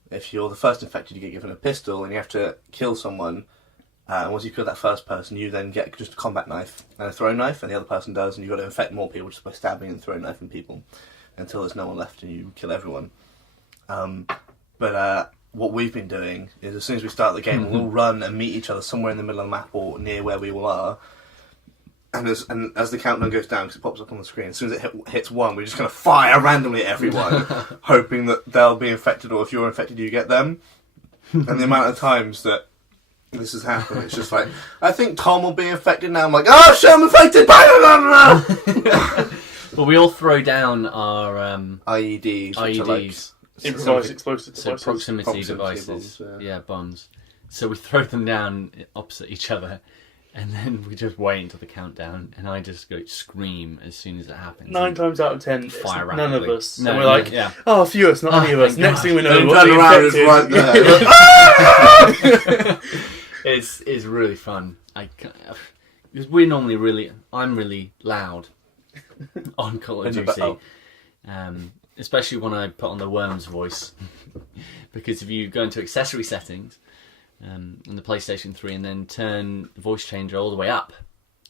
If you're the first infected, you get given a pistol, and you have to kill someone. And once you kill that first person, you then get just a combat knife and a throw knife, and the other person does, and you've got to infect more people just by stabbing and throwing knifing people until there's no one left and you kill everyone. But what we've been doing is as soon as we start the game, we'll run and meet each other somewhere in the middle of the map or near where we all are. And as the countdown goes down, because it pops up on the screen, as soon as it hits 1, we're just going to fire randomly at everyone, hoping that they'll be infected, or if you're infected, you get them. And the amount of times that this has happened, it's just like, I think Tom will be infected now. I'm like, oh shit, I'm infected! Well, we all throw down our IEDs. IEDs. Improvised explosive devices. So proximity devices. Bombs, yeah, bombs. So we throw them down opposite each other, and then we just wait until the countdown, and I just go scream as soon as it happens. 9 times out of 10, it's none of us. No, and we're like, oh, a few of us, not any of us. Next thing we know, we're infected. Right there. It's really fun. Because we're normally I'm really loud on Call of Duty. Especially when I put on the Worms voice. Because if you go into accessory settings on the PlayStation 3 and then turn the voice changer all the way up,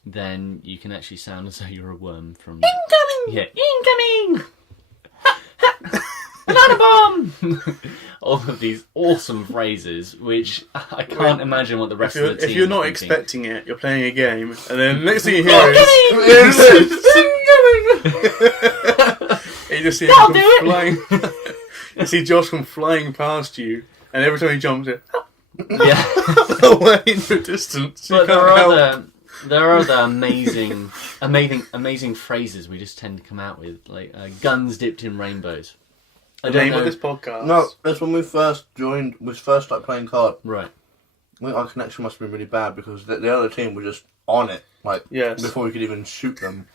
then you can actually sound as though you're a worm from... Incoming! Yeah, incoming! Banana bomb! All of these awesome phrases, which I can't imagine what the rest of the team If you're not thinking. expecting it, you're playing a game, and then next thing you hear is... You just see him come flying. You see Josh come flying past you, and every time he jumps, it away in the distance. But there are other amazing phrases we just tend to come out with, like guns dipped in rainbows. The name of this podcast. No, that's when we first started playing COD. Right. I think our connection must have been really bad because the other team were just on it. Like, before we could even shoot them,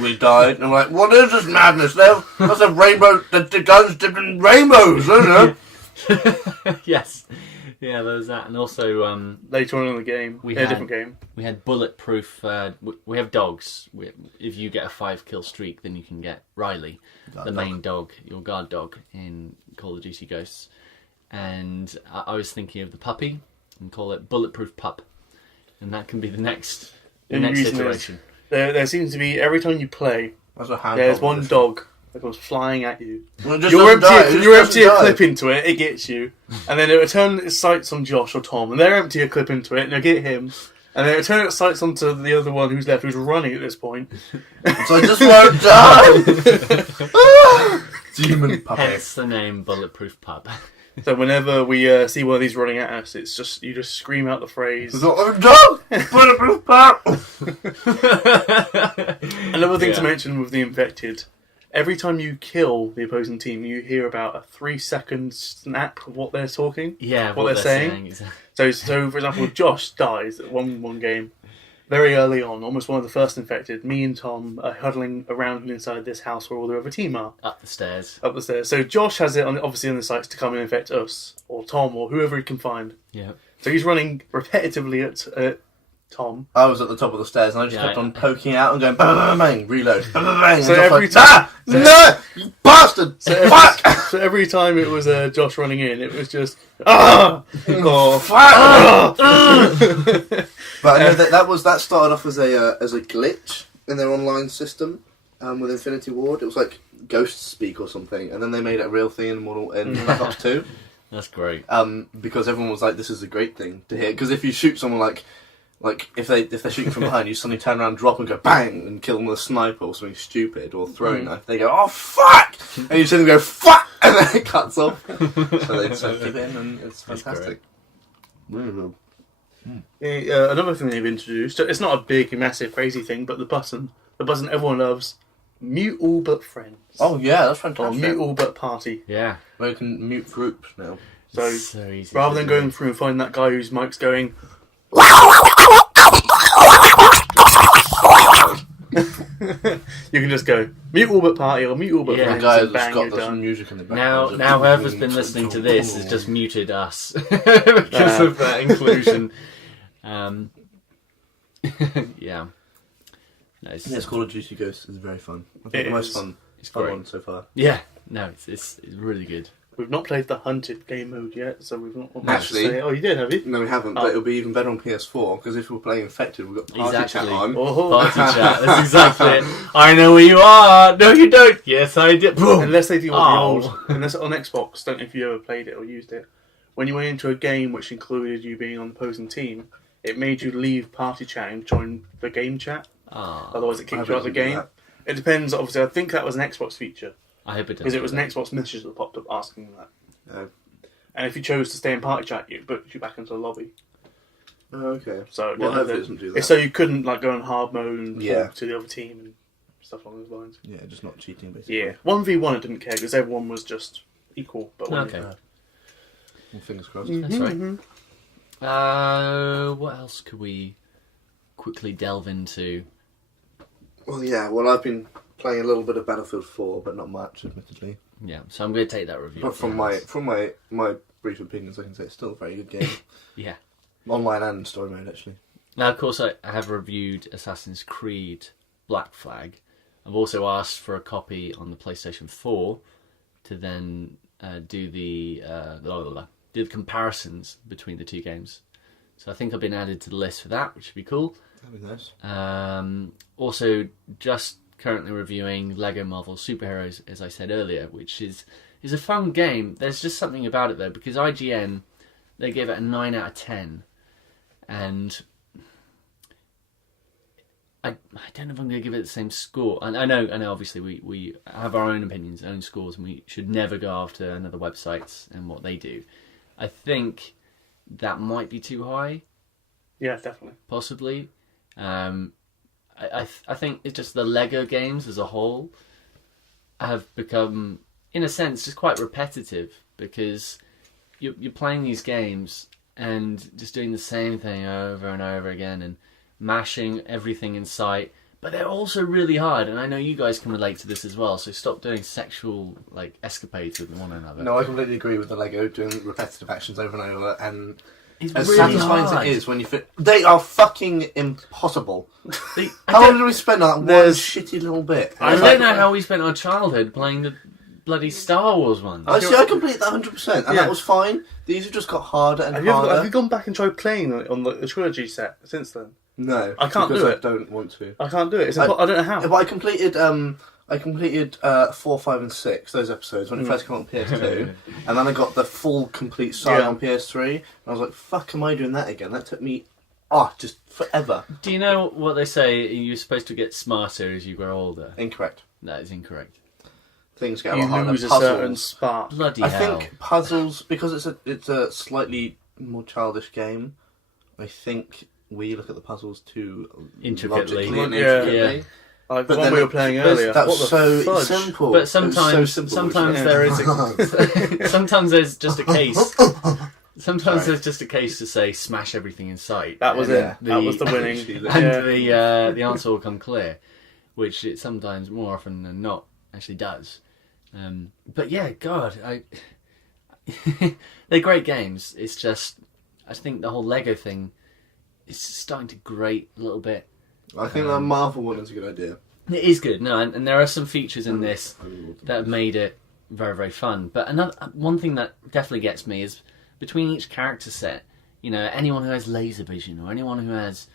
we died. And we're like, what is this madness? That's a rainbow, the guns dipped in rainbows, isn't it? Yes. Yeah, there was that. And also... later on in the game, a different game. We had bulletproof... we have dogs. If you get a 5-kill streak, then you can get Riley, the main dog, your guard dog in Call of Duty Ghosts. And I was thinking of the puppy and call it Bulletproof Pup. And that can be the next iteration. There seems to be, every time you play, there's one dog that goes flying at you. Well, you empty a clip into it, it gets you. And then it will turn its sights on Josh or Tom, and they'll empty a clip into it, and they'll get him. And then it will turn its sights onto the other one who's left, who's running at this point. So I just won't die! Demon puppet. Hence the name Bulletproof Pup. So whenever we see one of these running at us, it's just you just scream out the phrase. Bulletproof part. Another thing to mention with the infected, every time you kill the opposing team, you hear about a 3-second snap of what they're talking. Yeah, what they're saying. Exactly. So for example, Josh dies at one game. Very early on, almost one of the first infected, me and Tom are huddling around inside this house where all the other team are. Up the stairs. So Josh has it obviously on the sights to come and infect us, or Tom, or whoever he can find. Yeah. So he's running repetitively at Tom. I was at the top of the stairs and I just kept on poking out and going bang, bang, bang, reload, bang, bang, bang. So and every like, time... no, you bastard! Fuck! So every time it was Josh running in, it was just... Ah! Or... Fuck! But I know that started off as a glitch in their online system with Infinity Ward. It was like Ghost Speak or something, and then they made it a real thing in Black Ops 2. That's great. Because everyone was like, "This is a great thing to hear." Because if you shoot someone like if they're shooting from behind, you suddenly turn around, drop, and go bang, and kill them with a sniper or something stupid or throwing knife. They go, "Oh fuck!" and you see them go "fuck," and then it cuts off. So they just keep it in, and it's fantastic. Really good. Another thing they've introduced, it's not a big, massive, crazy thing, but the button everyone loves, mute all but friends. Oh yeah, that's Or fantastic. mute all but party. Yeah. Where you can mute groups now. So easy rather to than do. going through and finding that guy whose mic's going... you can just go, mute all but party or mute all but Yeah. friends, The guy and that's bang, got you're some done. music in the background. Now whoever's been listening to this has just muted us because of that inclusion. Yeah. No, Yes, Call of Duty Ghosts is very fun. I think It the most is. fun great. one so far. Yeah. No, it's really good. We've not played the Hunted game mode yet, so we've not... Actually- Oh, you did, have you? No, we haven't, but it'll be even better on PS4 because if we're playing Infected, we've got party Exactly. chat on. Oh. Party chat. That's exactly it. I know where you are. No, you don't. Yes, I did. Boom. Unless they do what Oh. the old... Unless on Xbox, don't know if you ever played it or used it. When you went into a game which included you being on the opposing team, it made you leave party chat and join the game chat. Ah, Otherwise it I kicked you out of the didn't do game. that. It depends, obviously. I think that was an Xbox feature. I hope it does. Because it was an Xbox message that popped up asking that. Oh. And if you chose to stay in party chat, it booked you back into the lobby. Oh, okay. So Well, hopefully it doesn't do that. it's so you couldn't like go on hard mode and Yeah. talk to the other team and stuff along those lines. Yeah, just not cheating, basically. Yeah, 1v1 I didn't care because everyone was just equal. But when Okay. Well, fingers crossed. That's right. What else could we quickly delve into? Well, yeah. Well, I've been playing a little bit of Battlefield 4, but not much, admittedly. Yeah, so I'm going to take that review. But from my brief opinions, I can say it's still a very good game. Yeah. Online and story mode, actually. Now, of course, I have reviewed Assassin's Creed Black Flag. I've also asked for a copy on the PlayStation 4 to then do the comparisons between the two games. So I think I've been added to the list for that, which would be cool. That'd be nice. Also, just currently reviewing Lego Marvel Superheroes, as I said earlier, which is a fun game. There's just something about it, though, because IGN, they gave it a 9 out of 10. And I don't know if I'm going to give it the same score. And I know, obviously, we have our own opinions, own scores, and we should never go after another websites and what they do. I think that might be too high. Yeah, definitely. Possibly. I think it's just the Lego games as a whole have become, in a sense, just quite repetitive because you're playing these games and just doing the same thing over and over again and mashing everything in sight. But they're also really hard, and I know you guys can relate to this as well. So stop doing sexual escapades with one another. No, I completely agree with the Lego doing repetitive actions over and over, and It's as really satisfying hard. as it is when you fit, they are fucking impossible. I How long did we spend on that one shitty little bit? I don't know how we spent our childhood playing the bloody Star Wars ones. I completed that 100%, and that was fine. These have just got harder and Have harder. you gone back and tried playing on the trilogy set since then? No, I can't because do it. I don't want to. I can't do it. I don't know how. But I completed 4, 5, and 6, those episodes, when it first came out on PS2, and then I got the full complete saga on PS3, and I was like, fuck, am I doing that again? That took me, just forever. Do you know what they say? You're supposed to get smarter as you grow older. Incorrect. That is incorrect. things get a You lot harder. lose a Puzzles. certain spark. Bloody I hell. think puzzles, because it's a slightly more childish game. I think we look at the puzzles too Intricately. logically and Yeah. intricately. Like But the one then we were playing earlier. That What was the so fudge? simple. But It was so sometimes, simple, sometimes which- there is sometimes there's just a case. Sometimes there's just a case to say smash everything in sight. That was Yeah. it. That was the winning. And Yeah. the answer will come clear, which it sometimes, more often than not, actually does. But yeah, God, they're great games. It's just, I think the whole Lego thing is starting to grate a little bit. I think that Marvel one is a good idea. It is good, no, and there are some features in this that have made it very, very fun. But one thing that definitely gets me is between each character set, you know, anyone who has laser vision or anyone who has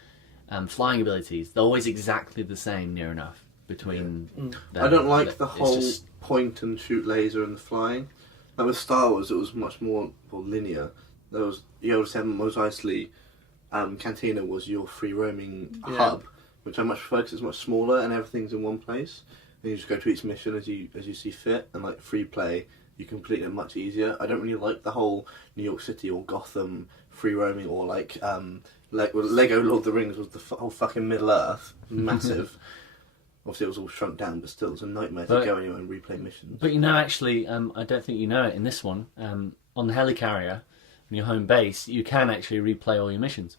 flying abilities, they're always exactly the same, near enough, between them. I don't like the It's whole just- point and shoot laser and the flying. Like with Star Wars, it was much more linear. There was Yoda said Mos Eisley, Cantina was your free roaming hub, which I much prefer because it's much smaller and everything's in one place. And you just go to each mission as you see fit, and like free play, you complete it much easier. I don't really like the whole New York City or Gotham free roaming, or like Lego Lord of the Rings was the whole fucking Middle Earth, massive. Obviously, it was all shrunk down, but still, it's a nightmare to go anywhere and replay missions. But you know, actually, I don't think you know it in this one. On the helicarrier, on your home base, you can actually replay all your missions.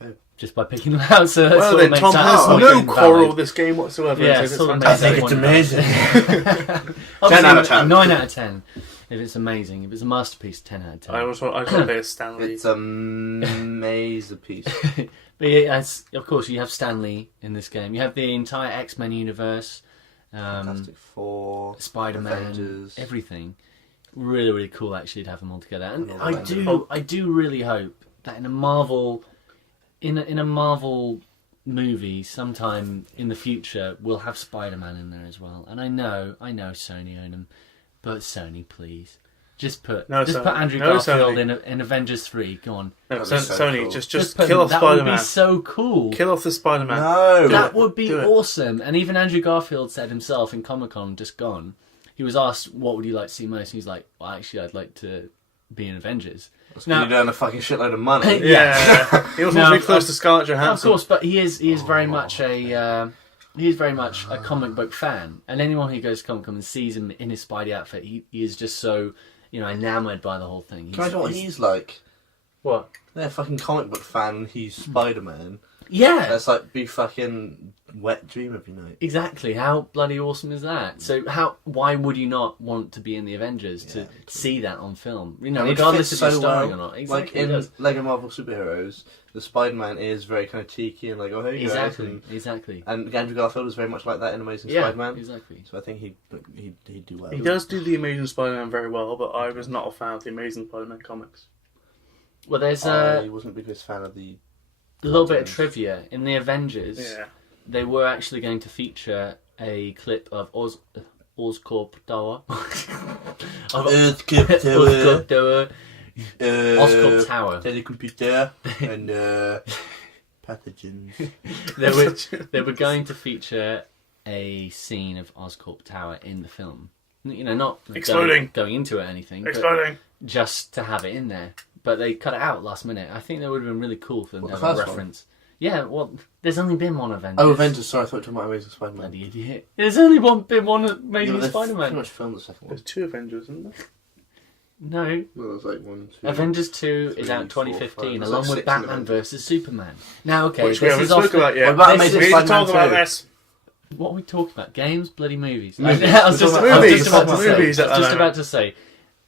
Oh. Just by picking them out, so that's Well, what then makes Tom that has sort of no invalid. quarrel with this game whatsoever. Yeah, He it says sort of it's makes fantastic. everyone does. 10 out of 10. 9 out of 10. If it's amazing. If it's a masterpiece, 10 out of 10. I just want to play as Stanley. It's a masterpiece. But yeah, of course, you have Stanley in this game. You have the entire X-Men universe, Fantastic Four, Spider-Man, Avengers. everything. Really, really cool actually to have them all together. And all the I do really hope that in a Marvel movie sometime in the future we'll have Spider-Man in there as well. And I know Sony own them, but Sony, please. Just put Andrew Garfield in Avengers 3. Go on. No, That'd be so Sony, cool. just put kill him. off That would Spider-Man. be so cool. Kill off the Spider-Man. No! That would be Do it. awesome. And even Andrew Garfield said himself in Comic-Con, just gone, he was asked, what would you like to see most? And he's like, well, actually, I'd like to be in Avengers. Now, you're doing a fucking shitload of money. Yeah. He also wants to be close to Scarlett Of Johansson. course, but he is very much a comic book fan. And anyone who goes to Comic-Con and sees him in his Spidey outfit, he is just so, enamoured by the whole thing. Can I know what he's like? What? They're a fucking comic book fan and he's Spider-Man. Yeah! That's like be fucking wet dream every night. Exactly. How bloody awesome is that? So why would you not want to be in the Avengers to see that on film? You know, And it regardless fits if you're so starring well. or not. Like Exactly. it in does. Lego Marvel Superheroes, the Spider-Man is very kind of cheeky and like, oh, here you go. Exactly. And Andrew Garfield is very much like that in Amazing Yeah, Spider-Man. exactly. So I think he'd do well. He does do the Amazing Spider-Man very well, but I was not a fan of the Amazing Spider-Man comics. Well, there's I wasn't the biggest fan of the... a little bit of trivia. In the Avengers, Yeah. they were actually going to feature a clip of Oscorp Tower. Oscorp Tower. Oscorp Tower. Telecomputer and pathogens. They were going to feature a scene of Oscorp Tower in the film. Not Exploding. going into it or anything. but Exploding. just to have it in there. But they cut it out last minute. I think that would have been really cool for them What, to the have a first one? reference. Yeah, well, there's only been one Avengers. Oh, Avengers, sorry, I thought you were talking about Amazing Spider-Man. Bloody idiot. There's only been one Amazing Yeah, they've pretty Spider-Man. much filmed the second one. There's two Avengers, isn't there? No. Well, there's like 1, 2... Avengers 2 is three, out in four, 2015, five. There's along like with 6 Batman Avengers. vs Superman. Now, okay, Which we this haven't is off spoken about yet. What about this Amazing We need to Spider-Man talk about 2? this. What are we talking about? Games? Bloody movies. Movies. I was just We're talking about about movies. to say. Movies at I was the just moment. about to say.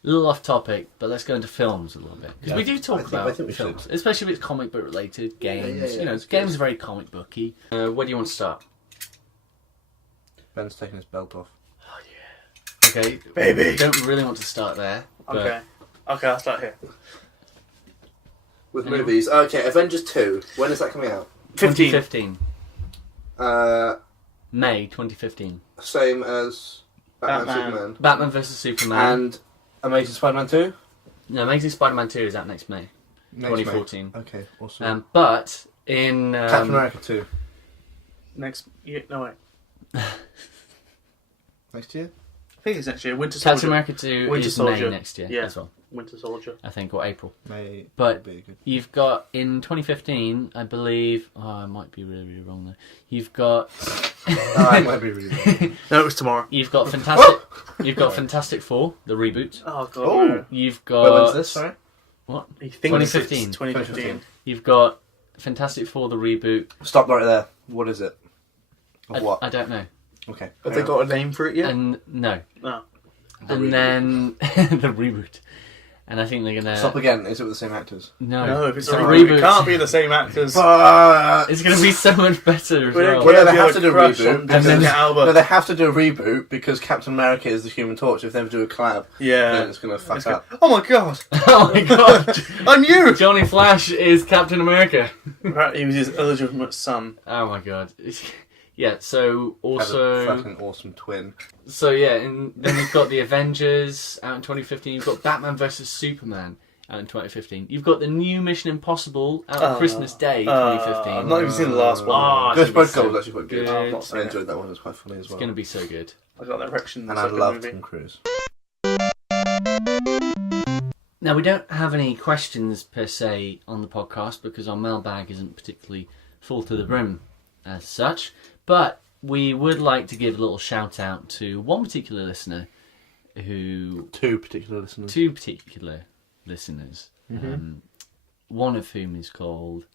A little off topic, but let's go into films a little bit. Because we do talk I about think we films, should. especially if it's comic book related, games. yeah, Games are very comic booky. Where do you want to start? Ben's taking his belt off. Okay. Baby. I don't really want to start there. But Okay, I'll start here. With movies. Okay, Avengers 2. When is that coming out? 2015. Uh, May 2015. same as Batman Batman. Superman. Batman vs Superman. And Amazing Spider-Man 2? No, Amazing Spider-Man 2 is out next May. Next 2014. May. Okay, awesome. But in... Captain America 2. Next year, no wait. Next year? think it's next year. Winter Soldier. Captain America 2 Winter is Soldier. May next year Yeah. as well, Winter Soldier. I think, or April. May But be good. you've got, in 2015, I believe... Oh, I might be really, really wrong there. You've got... I might be really good. No, it was tomorrow. You've got Fantastic Four, the reboot. Oh, God. Oh. no. You've Wait, when's got... this, sorry? What? He thinks 2015. it's 2015. You've got Fantastic Four, the reboot. Stop right there. What is it? Of what? I don't know. Okay. Have they got a name for it yet? And no. No. And then the reboot. And I think they're gonna... Stop again. Is it with the same actors? No, if it's a a reboot, it can't be the same actors. It's gonna be so much better as We well. don't Well, care they if have you to do a crush reboot. on because- Jessica Alba. No, they have to do a reboot because Captain America is the Human Torch. If they ever do a collab, Yeah. then it's going to fuck It's up. Oh my god! Oh my god! I knew! Johnny Flash is Captain America. Right, he was his illegitimate son. Oh my god. Yeah, so Have a also... fucking awesome twin. So yeah, and then you've got the Avengers out in 2015. You've got Batman vs Superman out in 2015. You've got the new Mission Impossible out on Christmas Day 2015. I've not even seen the last one. Oh, it's Ghost gonna be Protocol so was actually quite good. good. I've not I seen it. enjoyed that one. It was quite funny as It's well. going to be so good. I got that erection in the And I second love movie. Tom Cruise. Now, we don't have any questions per se on the podcast because our mailbag isn't particularly full to the brim as such, but we would like to give a little shout out to one particular listener who... Two particular listeners. Two particular listeners. One of whom is called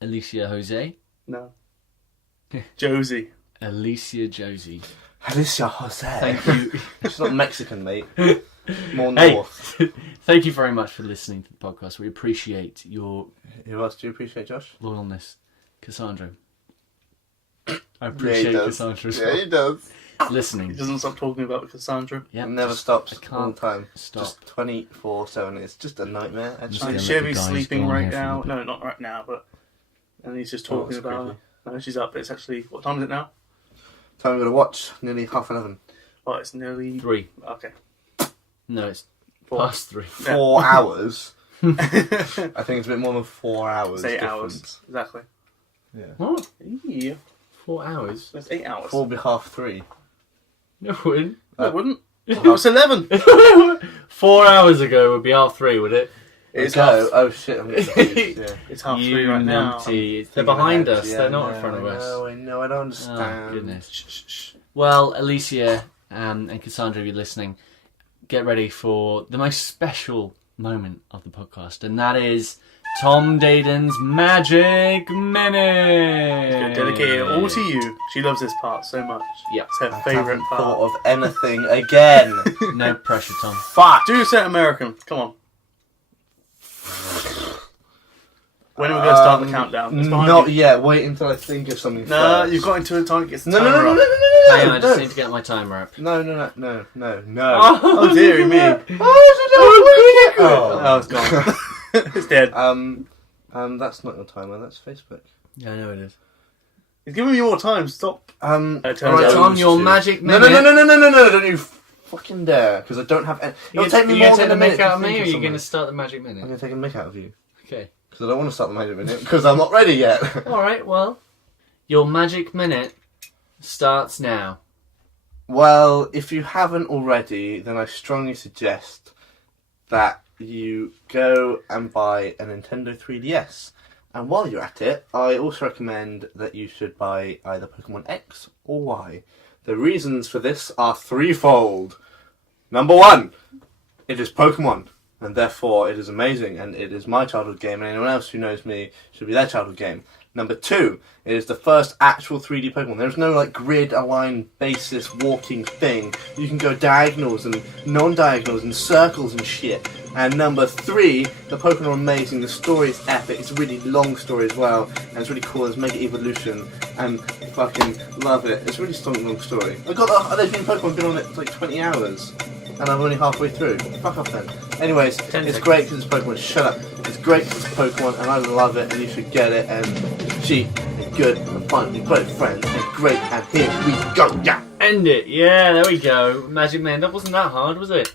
Alicia Jose. No. Josie. Alicia Josie. Alicia Jose. Thank you. She's not Mexican, mate. More Hey, north. thank you very much for listening to the podcast. We appreciate your Who else do you appreciate, Josh? loyalness. Cassandra. I appreciate Cassandra as well. does. He Listening. doesn't stop talking about Cassandra. Yep, Never just- stops. I All can't the time. stop. Just 24/7. It's just a nightmare. Just Actually. gonna Like, let the Chevy's guys sleeping go on right here for a now. little No, not right now, but... And he's just Oh, talking that's about creepy. her. No, she's up, but it's actually... What time is it now? Time I'm going to watch. Nearly 11:30. Oh, it's nearly... 3. Okay. No, it's 4. past 3. 4 hours. I think it's a bit more than 4 hours. It's 8 difference. hours. Exactly. Yeah. What? Yeah. 4 hours? That's 8 hours. 4 will be 3:30. No, it wouldn't. No, it wouldn't. It was 11. 4 hours ago would be half 3, would it? It's Go. half, Oh shit, I'm confused. Yeah. it's half You 3 right now. numpty. They're behind us. Yeah, They're not in no, front of us. I know, I don't Oh, understand. goodness. Shh, shh, shh. Well, Alicia and Cassandra, if you're listening, get ready for the most special moment of the podcast, and that is Tom Dadens Magic Minute. It's gonna dedicate it all to you. She loves this part so much. Yep. It's her I favourite haven't part. thought of anything again. No pressure, Tom. Fuck. Do say American. Come on. When are we going to start the countdown? It's behind Not you. yet. Wait until I think of something. No, first. you've got into a time it gets the No, no, no, timer no, no, no, up. no, Hang no, on, I just no. need to get my timer up. No, no, no, no, no, no. Oh dearie me. Oh, it's gone. It's dead. That's not your timer. That's Facebook. Yeah, I know it is. He's giving me more time. Stop. Alright, Turns out- Tom, your magic No, minute. no, no, no, no, no, no! Don't you fucking dare! Because I don't have. It'll take me you more gonna take than the a mick minute. out of to me, think or of are you going to something. start the magic I'm minute? going to take a mick out of you Okay. because I don't want to start the magic minute because I'm not ready yet. Alright, well, your magic minute starts now. Well, if you haven't already, then I strongly suggest that you go and buy a Nintendo 3DS. And while you're at it, I also recommend that you should buy either Pokemon X or Y. The reasons for this are threefold. Number one, it is Pokemon, and therefore it is amazing, and it is my childhood game, and anyone else who knows me should be their childhood game. Number two, it is the first actual 3D Pokemon. There's no like grid-aligned basis walking thing. You can go diagonals and non-diagonals and circles and shit. And number three, the Pokemon are amazing. The story is epic. It's a really long story as well, and it's really cool. There's Mega Evolution, and I fucking love it. It's a really strong, long story. I got there's been Pokemon been on it for like 20 hours, and I'm only halfway through. Fuck off then. Anyways, it's great because it's Pokemon. Shut up. It's great because it's Pokemon, and I love it, and you should get it. And it's cheap, and good, and fun, and great friends, and great. And here we go. Yeah. End it. Yeah, there we go. Magic minute. That wasn't that hard, was it?